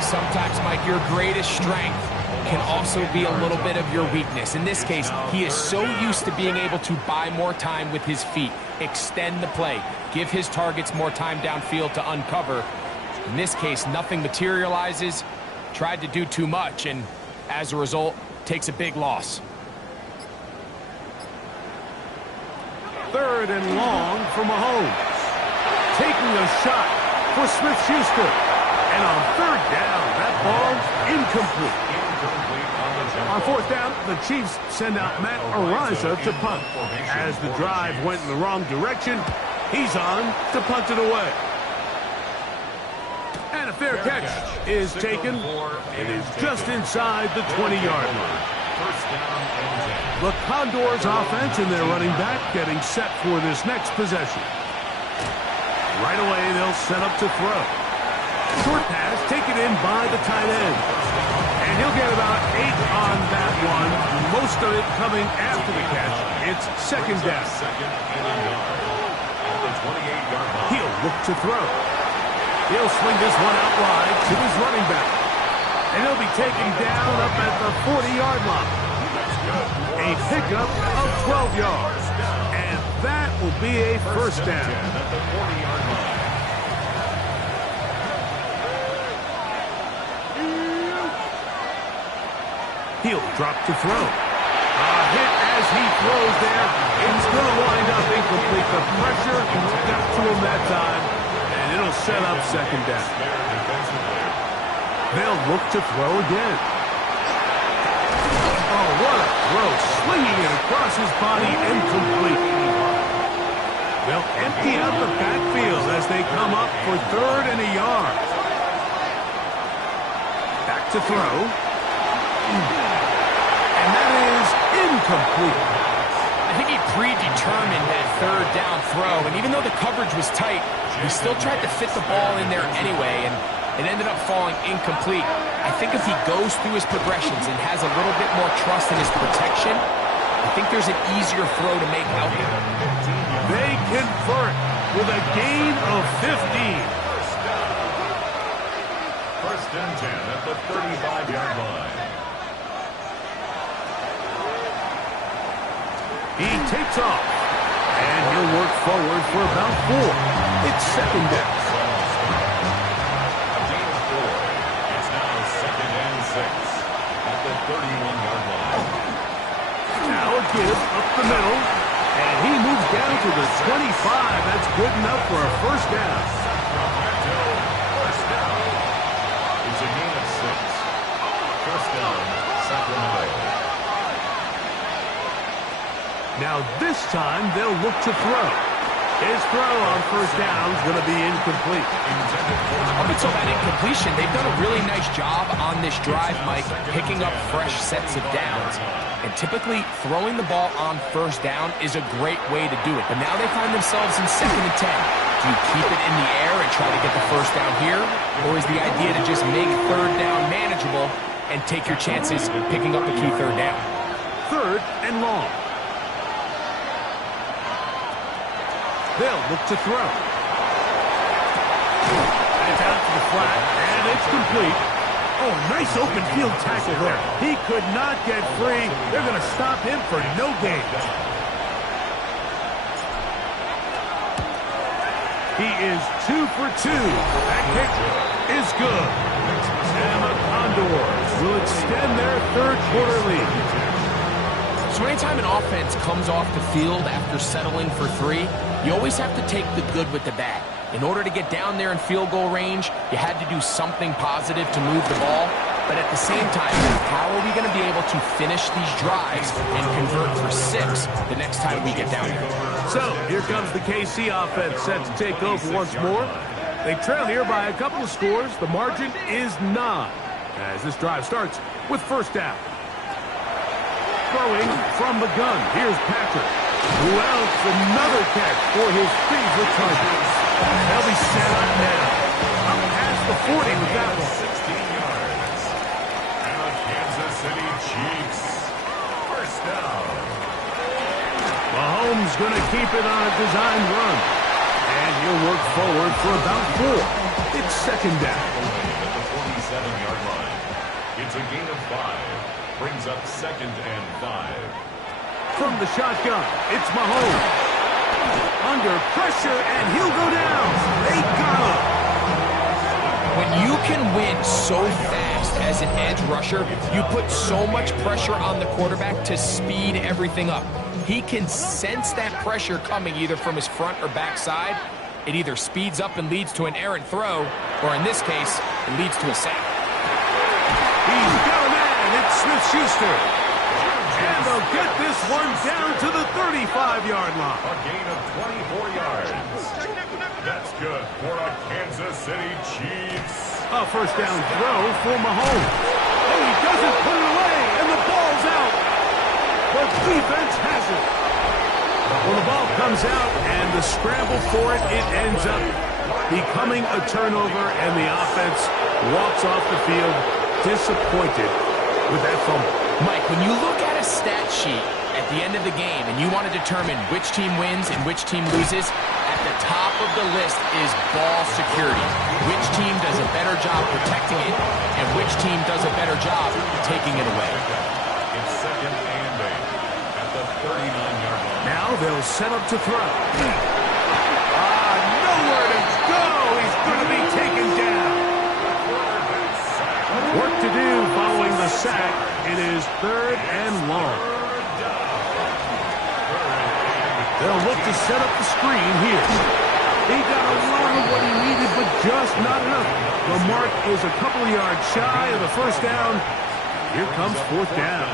Sometimes, Mike, your greatest strength can also be a little bit of your weakness. In this case, he is so used to being able to buy more time with his feet, extend the play, give his targets more time downfield to uncover. In this case, nothing materializes, tried to do too much, and as a result, takes a big loss. 3rd and long for Mahomes. Taking a shot for Smith-Schuster. And on 3rd down, that ball's incomplete. On 4th down, the Chiefs send out Matt Araiza to punt. As the drive went in the wrong direction, he's on to punt it away. And a fair catch is taken. It is just inside the 20-yard line. The Condors offense and their running back getting set for this next possession. Right away, they'll set up to throw. Short pass taken in by the tight end. And he'll get about 8 on that one. Most of it coming after the catch. It's 2nd down. He'll look to throw. He'll swing this one out wide to his running back. And he'll be taken down up at the 40-yard line. A pickup of 12 yards. And that will be a 1st down. He'll drop to throw. A hit as he throws there. It's going to wind up incomplete. The pressure got to him that time. And it'll set up 2nd down. They'll look to throw again. Oh, what a throw. Swinging it across his body, incomplete. They'll empty out the backfield as they come up for 3rd and a yard. Back to throw. And that is incomplete. I think he predetermined that 3rd down throw, and even though the coverage was tight, he still tried to fit the ball in there anyway, and it ended up falling incomplete. I think if he goes through his progressions and has a little bit more trust in his protection, I think there's an easier throw to make out there. They convert with a gain of 15. 1st and 10 at the 35-yard line. He takes off, and he'll work forward for about 4. It's 2nd down. A gain of 4. It's now 2nd and 6 at the 31-yard line. Now a give up the middle, and he moves down to the 25. That's good enough for a 1st down. First down. It's a gain of 6. 1st down, Sacramento. Now this time they'll look to throw. His throw on 1st down is going to be incomplete. Up until that incompletion, they've done a really nice job on this drive, Mike, picking up fresh sets of downs. And typically, throwing the ball on 1st down is a great way to do it. But now they find themselves in 2nd and 10. Do you keep it in the air and try to get the 1st down here? Or is the idea to just make 3rd down manageable and take your chances picking up the key 3rd down? 3rd and long. They'll look to throw. It's out to the flat, and it's complete. Oh, nice open field tackle there. He could not get free. They're going to stop him for no gain. He is 2 for 2. That kick is good. And the Condors will extend their 3rd quarter lead. So anytime an offense comes off the field after settling for 3, you always have to take the good with the bad. In order to get down there in field goal range, you had to do something positive to move the ball. But at the same time, how are we going to be able to finish these drives and convert for 6 the next time we get down there? So here comes the KC offense set to take over once more. They trail here by a couple of scores. The margin is 9 as this drive starts with 1st down. Throwing from the gun. Here's Patrick. Who else? Another catch for his favorite target. They'll be set up now. Up past the 40 with that one. 16 yards. And the Kansas City Chiefs. 1st down. Mahomes going to keep it on a design run. And he'll work forward for about 4. It's 2nd down. At the 47-yard line. It's a gain of 5. Brings up 2nd and 5. From the shotgun, it's Mahomes. Under pressure, and he'll go down. They got him. When You can win so fast as an edge rusher. You put so much pressure on the quarterback to speed everything up. He can sense that pressure coming either from his front or back side. It either speeds up and leads to an errant throw, or in this case, it leads to a sack. He's got a man. It's Smith-Schuster. And they'll get this one down to the 35-yard line. A gain of 24 yards. That's good for a Kansas City Chiefs. A first down throw for Mahomes. Oh, he doesn't put it away, and the ball's out. The defense has it. Well, the ball comes out, and the scramble for it, it ends up becoming a turnover, and the offense walks off the field disappointed with that fumble. Mike, when you look at a stat sheet at the end of the game and you want to determine which team wins and which team loses, at the top of the list is ball security. Which team does a better job protecting it and which team does a better job taking it away. It's 2nd and 8 at the 39-yard line. Now they'll set up to throw. Nowhere to go. He's going to be taken down. Work to do following the sack. It is 3rd and long. They'll look to set up the screen here. He got a lot of what he needed, but just not enough. The mark is a couple of yards shy of the first down. Here comes 4th down.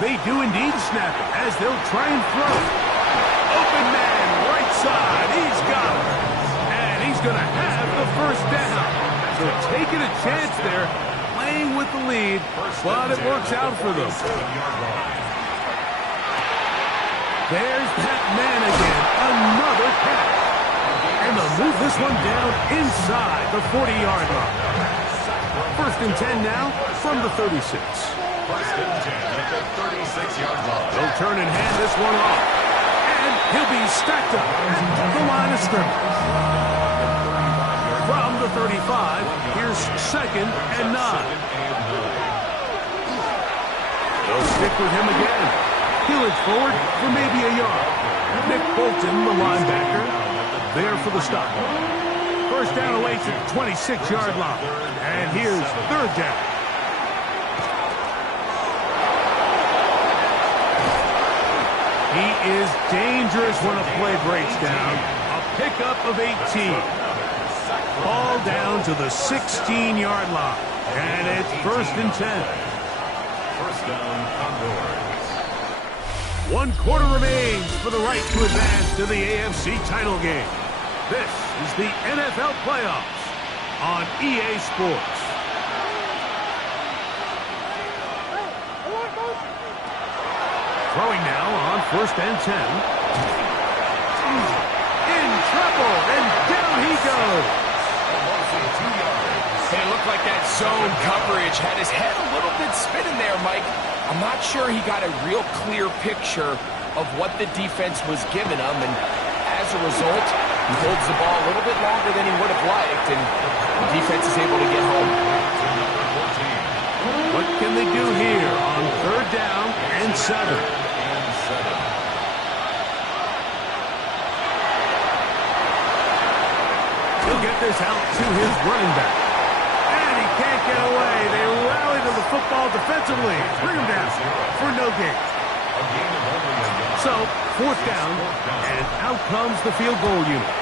They do indeed snap it as they'll try and throw. Open man, right side. He's got it. And he's going to have the first down. So taking a chance there, playing with the lead, but it works out for them. There's that man again. Another catch. And they'll move this one down inside the 40-yard line. 1st and 10 now from the 36. 1st and 10 at the 36-yard line. They'll turn and hand this one off. And he'll be stacked up at the line of scrimmage. From the 35, here's 2nd and 9. They'll stick with him again. He'll edge forward for maybe a yard. Nick Bolton, the linebacker, there for the stop. First down away to the 26-yard line. And here's 3rd down. He is dangerous when a play breaks down. A pickup of 18. Ball down to the 16-yard line. And it's 1st and 10. First down, Condors. 1 quarter remains for the right to advance to the AFC title game. This is the NFL playoffs on EA Sports. Throwing now on 1st and 10. In trouble, and down he goes. And it looked like that zone coverage had his head a little bit spinning there, Mike. I'm not sure he got a real clear picture of what the defense was giving him, and as a result, he holds the ball a little bit longer than he would have liked, and the defense is able to get home. What can they do here on 3rd down and 7? He'll get this out to his running back. And he can't get away. They rally to the football defensively. Bring him down for no gain. So, 4th down, and out comes the field goal unit.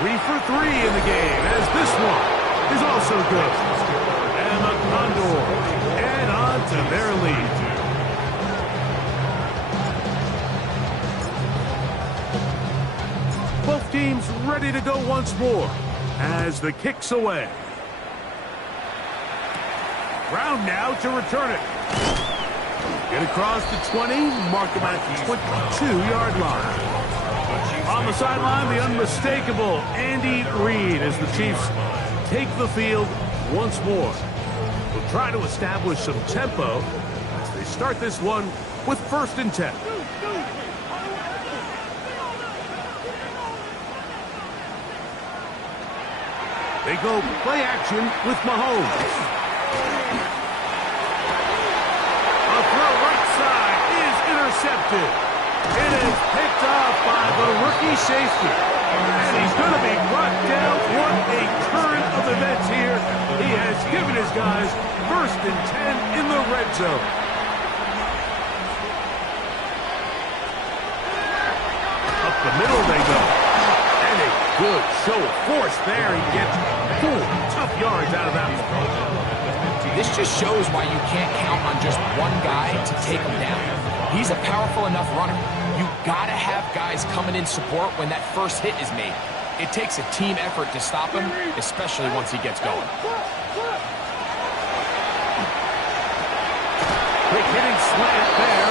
3 for 3 in the game, as this one is also good. And the Condors add on to their lead. Both teams ready to go once more as the kick's away. Brown now to return it. Get across the 20, mark him at the 22-yard line. On the sideline, the unmistakable Andy Reid as the Chiefs take the field once more. They'll try to establish some tempo as they start this one with 1st and 10. They go play action with Mahomes. A throw right side is intercepted. It is picked off by the rookie safety. And he's going to be brought down. What a turn of events here. He has given his guys 1st and 10 in the red zone. Up the middle they go. And a good show of force there. He gets 4 tough yards out of that one. This just shows why you can't count on just one guy to take him down. He's a powerful enough runner. You gotta have guys coming in support when that first hit is made. It takes a team effort to stop him, especially once he gets going. Quick hitting slant there.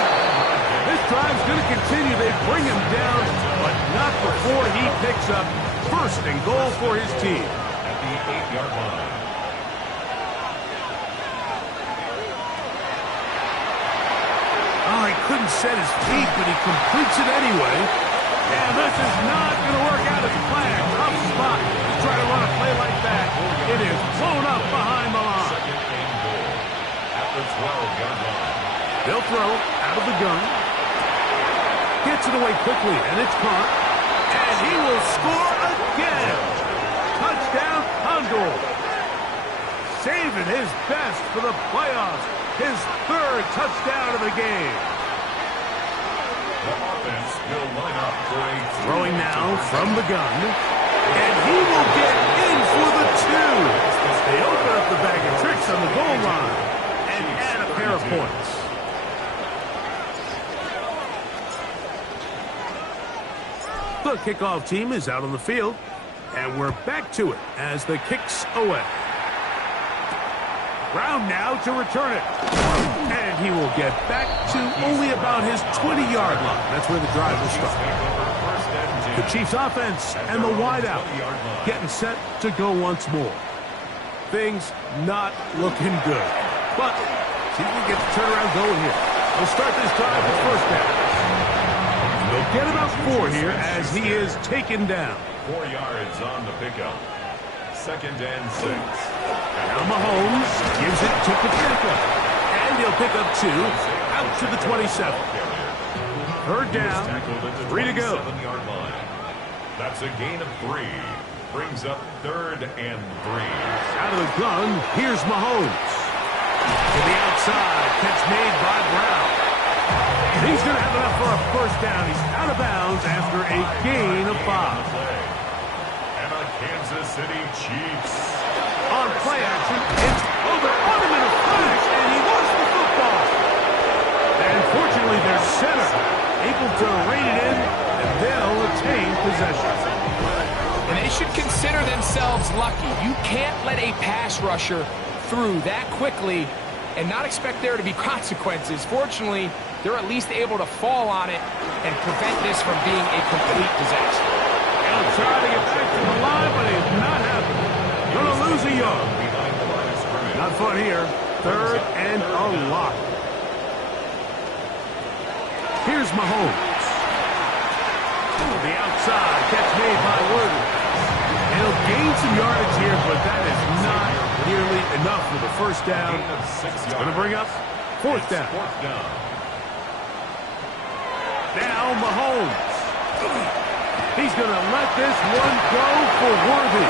This drive's going to continue. They bring him down, but not before he picks up 1st and goal for his team. At the 8-yard line. Oh, he couldn't set his feet, but he completes it anyway. And this is not going to work out as planned. Tough spot to try to run a play like that. It is blown up behind the line. 2nd and goal. At the 12-yard line. They'll throw out of the gun. Gets it away quickly, and it's caught. And he will score again. Touchdown, Condor. Saving his best for the playoffs. His 3rd touchdown of the game. The offense will line up for a Throwing now from the gun. And he will get in for the 2. They open up the bag of tricks on the goal line and add a pair of points. The kickoff team is out on the field, and we're back to it as the kick's away. Brown now to return it. And he will get back to only about his 20-yard line. That's where the drive will start. The Chiefs offense and the wideout getting set to go once more. Things not looking good. But see if we get the turnaround going here. We'll start this drive with 1st down. They'll get about 4 here as he is taken down. 4 yards on the pickup. 2nd and 6. Now Mahomes gives it to Pacheco. And he'll pick up 2 out to the 27. 3rd down, 3 to go. 7-yard line. That's a gain of 3. Brings up 3rd and 3. Out of the gun, here's Mahomes. To the outside, catch made by Brown. He's going to have enough for a 1st down. He's out of bounds after a gain of 5. And the Kansas City Chiefs. On play action, it's over on him in a flash, and he lost the football. And fortunately, their center able to rein it in, and they'll retain possession. And they should consider themselves lucky. You can't let a pass rusher through that quickly and not expect there to be consequences. Fortunately, they're at least able to fall on it and prevent this from being a complete disaster. He'll try to get back to the line, but he's not happening. Gonna lose a yard. Not fun here. 3rd and a lot. Here's Mahomes. To the outside, catch made by Worthy. And he'll gain some yardage here, but that is not nearly enough for the 1st down. It's going to bring up 4th down. Now Mahomes. He's going to let this one go for Worthy.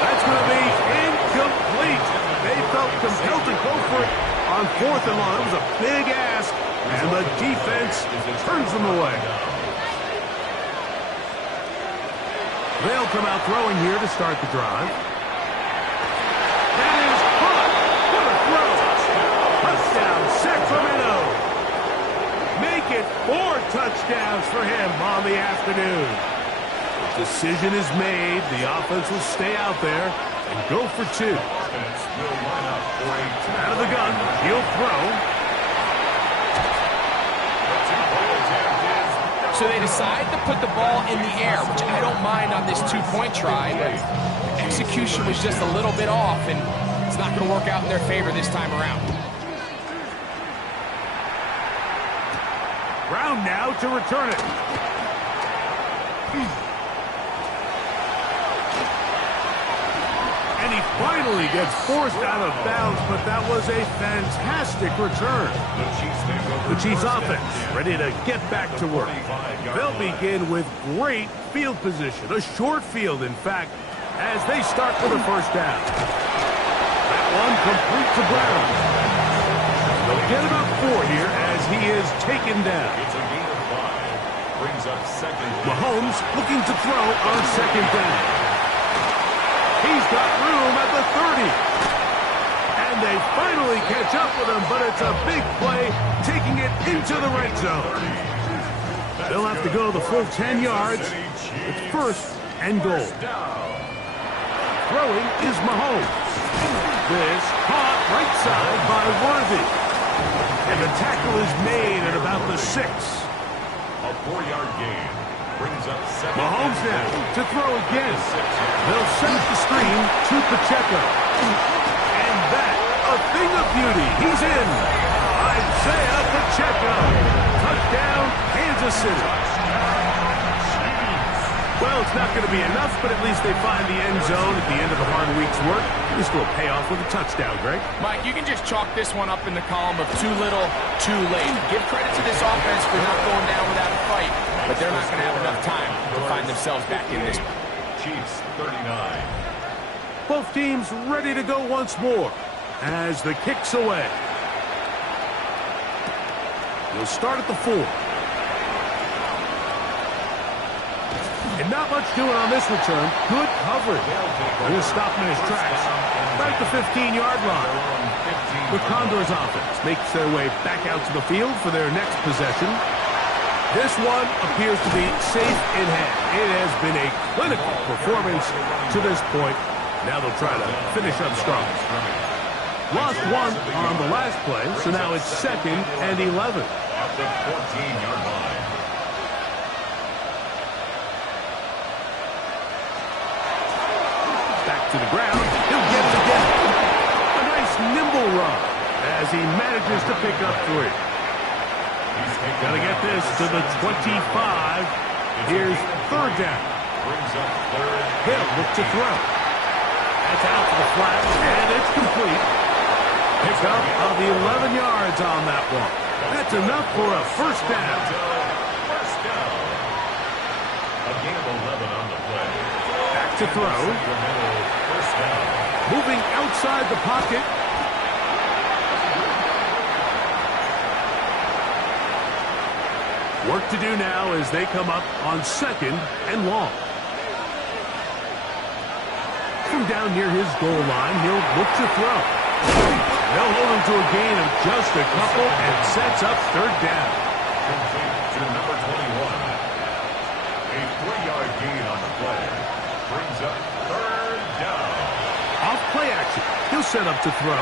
That's going to be incomplete. They felt compelled to go for it on 4th and long. It was a big ask, and the defense turns them away. They'll come out throwing here to start the drive. That is caught. What a throw. Touchdown, Sacramento. Make it 4 touchdowns for him on the afternoon. The decision is made. The offense will stay out there and go for 2. Out of the gun, he'll throw. So they decide to put the ball in the air, which I don't mind on this 2-point try, but execution was just a little bit off, and it's not going to work out in their favor this time around. Brown now to return it. And And he finally gets forced out of bounds, but that was a fantastic return. The Chiefs offense ready to get back to work. They'll begin with great field position, a short field, in fact, as they start for the first down. That one complete to Brown. They'll get about 4 here as he is taken down. It's a gain of 5. Brings up second. Mahomes looking to throw on second down. He's got room at the 30. And they finally catch up with him, but it's a big play, taking it into the red zone. They'll have to go the full 10 yards. It's first and goal. Throwing is Mahomes. This caught right side by Worthy. And the tackle is made at about the 6. A 4-yard gain. Brings up second. Mahomes now to throw again. They'll set up the screen to Pacheco. And that, a thing of beauty. He's in. Isaiah Pacheco. Touchdown, Kansas City. Well, it's not going to be enough, but at least they find the end zone at the end of a hard week's work. This will pay off with a touchdown, Greg. Mike, you can just chalk this one up in the column of too little, too late. Give credit to this offense for not going down without a fight, but they're not going to have enough time to find themselves back in this. Chiefs 39. Both teams ready to go once more as the kick's away. We'll start at the 4. And not much doing on this return. Good coverage. He'll stop him in his tracks. Right at the 15-yard line. The Condors offense makes their way back out to the field for their next possession. This one appears to be safe in hand. It has been a clinical performance to this point. Now they'll try to finish up strong. Lost one on the last play, so now it's 2nd and 11. At the 14-yard line. To the ground. He'll get it again. A nice nimble run as he manages to pick up 3. Got to get this to the 25. Here's 3rd down. Hill look to throw. That's out to the flat, and it's complete. Pick up of the 11 yards on that one. That's enough for a first down. A gain of 11 on the play. Back to throw. Moving outside the pocket. Work to do now as they come up on 2nd and long. From down near his goal line, he'll look to throw. They'll hold him to a gain of just a couple and sets up 3rd down. Complete to number 21. A 3-yard gain on the play. Brings up 3rd down. Off play action. He'll set up to throw.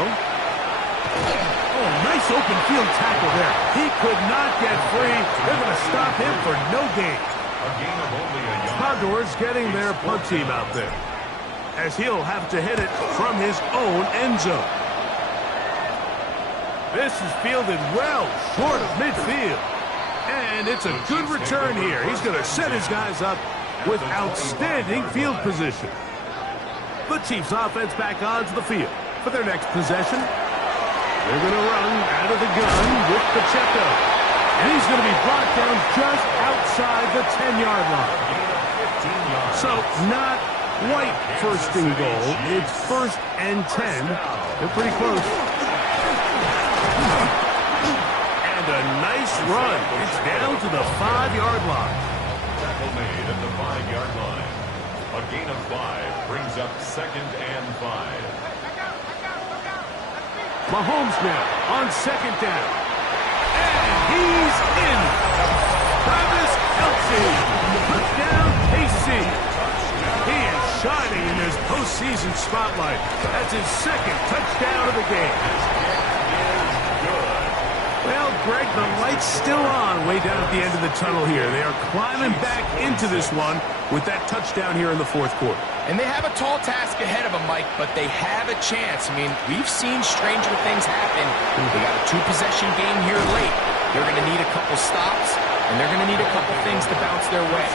Oh, nice open field tackle there. He could not get free. They're going to stop him for no gain. A gain of only a yard. Condors getting their punt team out there, as he'll have to hit it from his own end zone. This is fielded well short of midfield. And it's a good return here. He's going to set his guys up with outstanding field position. The Chiefs offense back onto the field for their next possession. They're going to run out of the gun with Pacheco. And he's going to be brought down just outside the 10-yard line. So not quite first and goal. It's 1st and 10. They're pretty close. And a nice run. It's down to the 5-yard line. Tackle made at the 5-yard line. A gain of 5 brings up 2nd and 5. Mahomes now on 2nd down. And he's in. Travis Kelce. Touchdown, KC. He is shining in this postseason spotlight. That's his 2nd touchdown of the game. Well, Greg, the light's still on way down at the end of the tunnel here. They are climbing back into this one with that touchdown here in the 4th quarter. And they have a tall task ahead of them, Mike, but they have a chance. I mean, we've seen stranger things happen. They got a 2-possession game here late. They're going to need a couple stops, and they're going to need a couple things to bounce their way.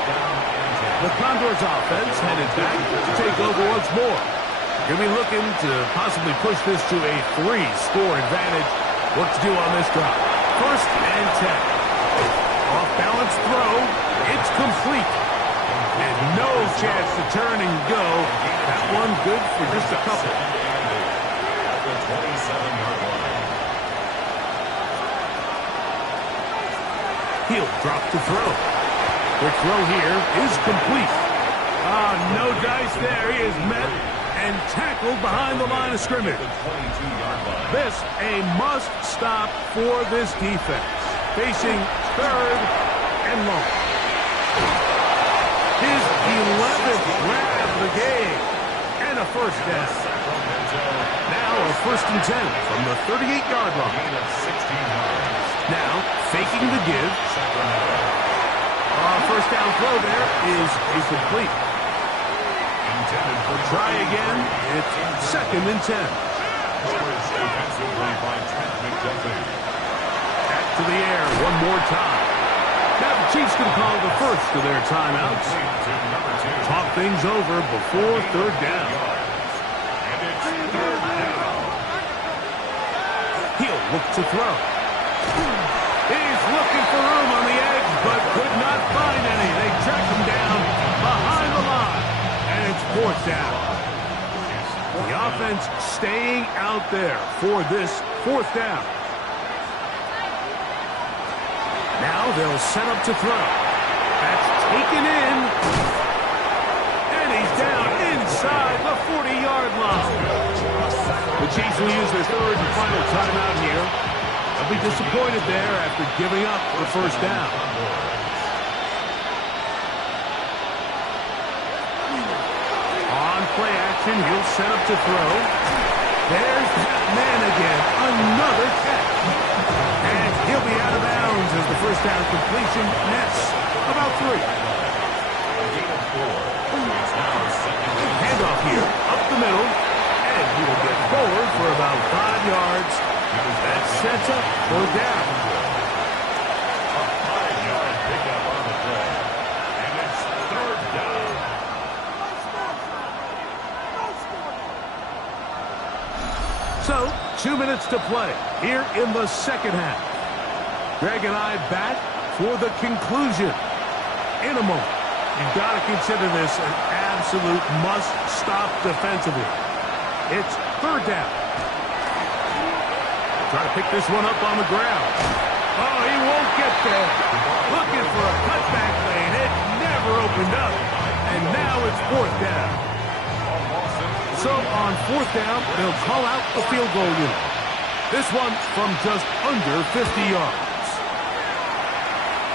The Condors offense headed back to take over once more. Going to be looking to possibly push this to a 3-score advantage. What to do on this drive? First and 10. Off-balance throw. It's complete. And no chance to turn and go. That one good for just a couple. At the 27-yard line. He'll drop to throw. Quick throw here is complete. No dice there. He is met and tackled behind the line of scrimmage. This a must stop for this defense. Facing third and long. His 11th grab of the game. And a first down. Now a first and 10 from the 38-yard line. Now faking the give. First down throw there is incomplete. Try again. It's second and 10. Back to the air one more time. Now the Chiefs can call the first of their timeouts. Talk things over before third down. He'll look to throw. He's looking for room on the edge, but could not find any. They track him down behind the line, and it's fourth down. The offense staying out there for this fourth down. Now they'll set up to throw. That's taken in. And he's down inside the 40-yard line. The Chiefs will use their third and final timeout here. They'll be disappointed there after giving up the first down. On play action, he'll set up to throw. There's that man again. Another catch. And he'll be out of bounds as the first down completion nets about 3. Handoff here, up the middle, and he will get forward for about 5 yards. That sets up for down. A 5-yard pickup on the play. And it's third down. So, 2 minutes to play here in the second half. Greg and I back for the conclusion in a moment. You've got to consider this an absolute must-stop defensively. It's third down. Try to pick this one up on the ground. Oh, he won't get there. Looking for a cutback lane. It never opened up. And now it's fourth down. So on fourth down, they'll call out the field goal unit. This one from just under 50 yards.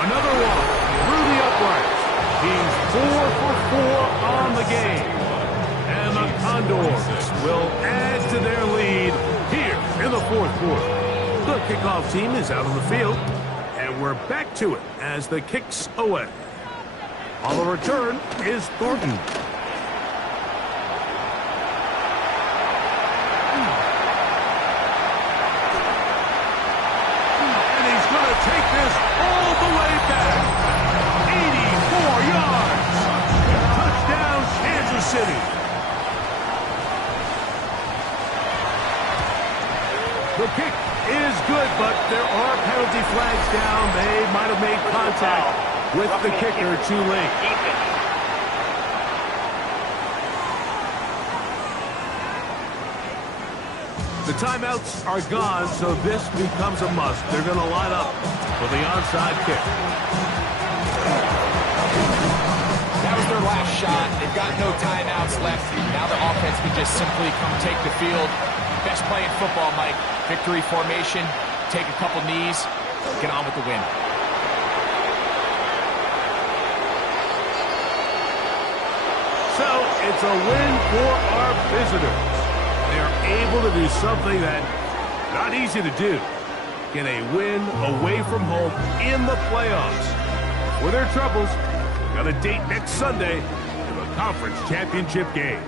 Another one through the uprights. He's 4 for 4 on the game. And the Condors will add to their lead here in the fourth quarter. The kickoff team is out on the field, and we're back to it as the kick's away. On the return is Thornton. And he's going to take this all the way back. 84 yards. Touchdown, Kansas City. The kick is good, but there are penalty flags down. They might have made contact with the kicker too late. The timeouts are gone, so this becomes a must. They're going to line up for the onside kick. That was their last shot. They've got no timeouts left. Now the offense can just simply come take the field. Best play in football, Mike. Victory formation, take a couple knees, get on with the win. So it's a win for our visitors. They're able to do something that not easy to do. Get a win away from home in the playoffs. For their troubles, got a date next Sunday in the conference championship game.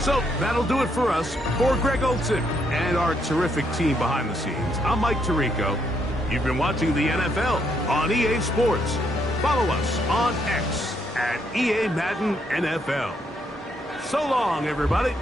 So that'll do it for us. For Greg Olsen and our terrific team behind the scenes, I'm Mike Tirico. You've been watching the NFL on EA Sports. Follow us on X at EA Madden NFL. So long, everybody.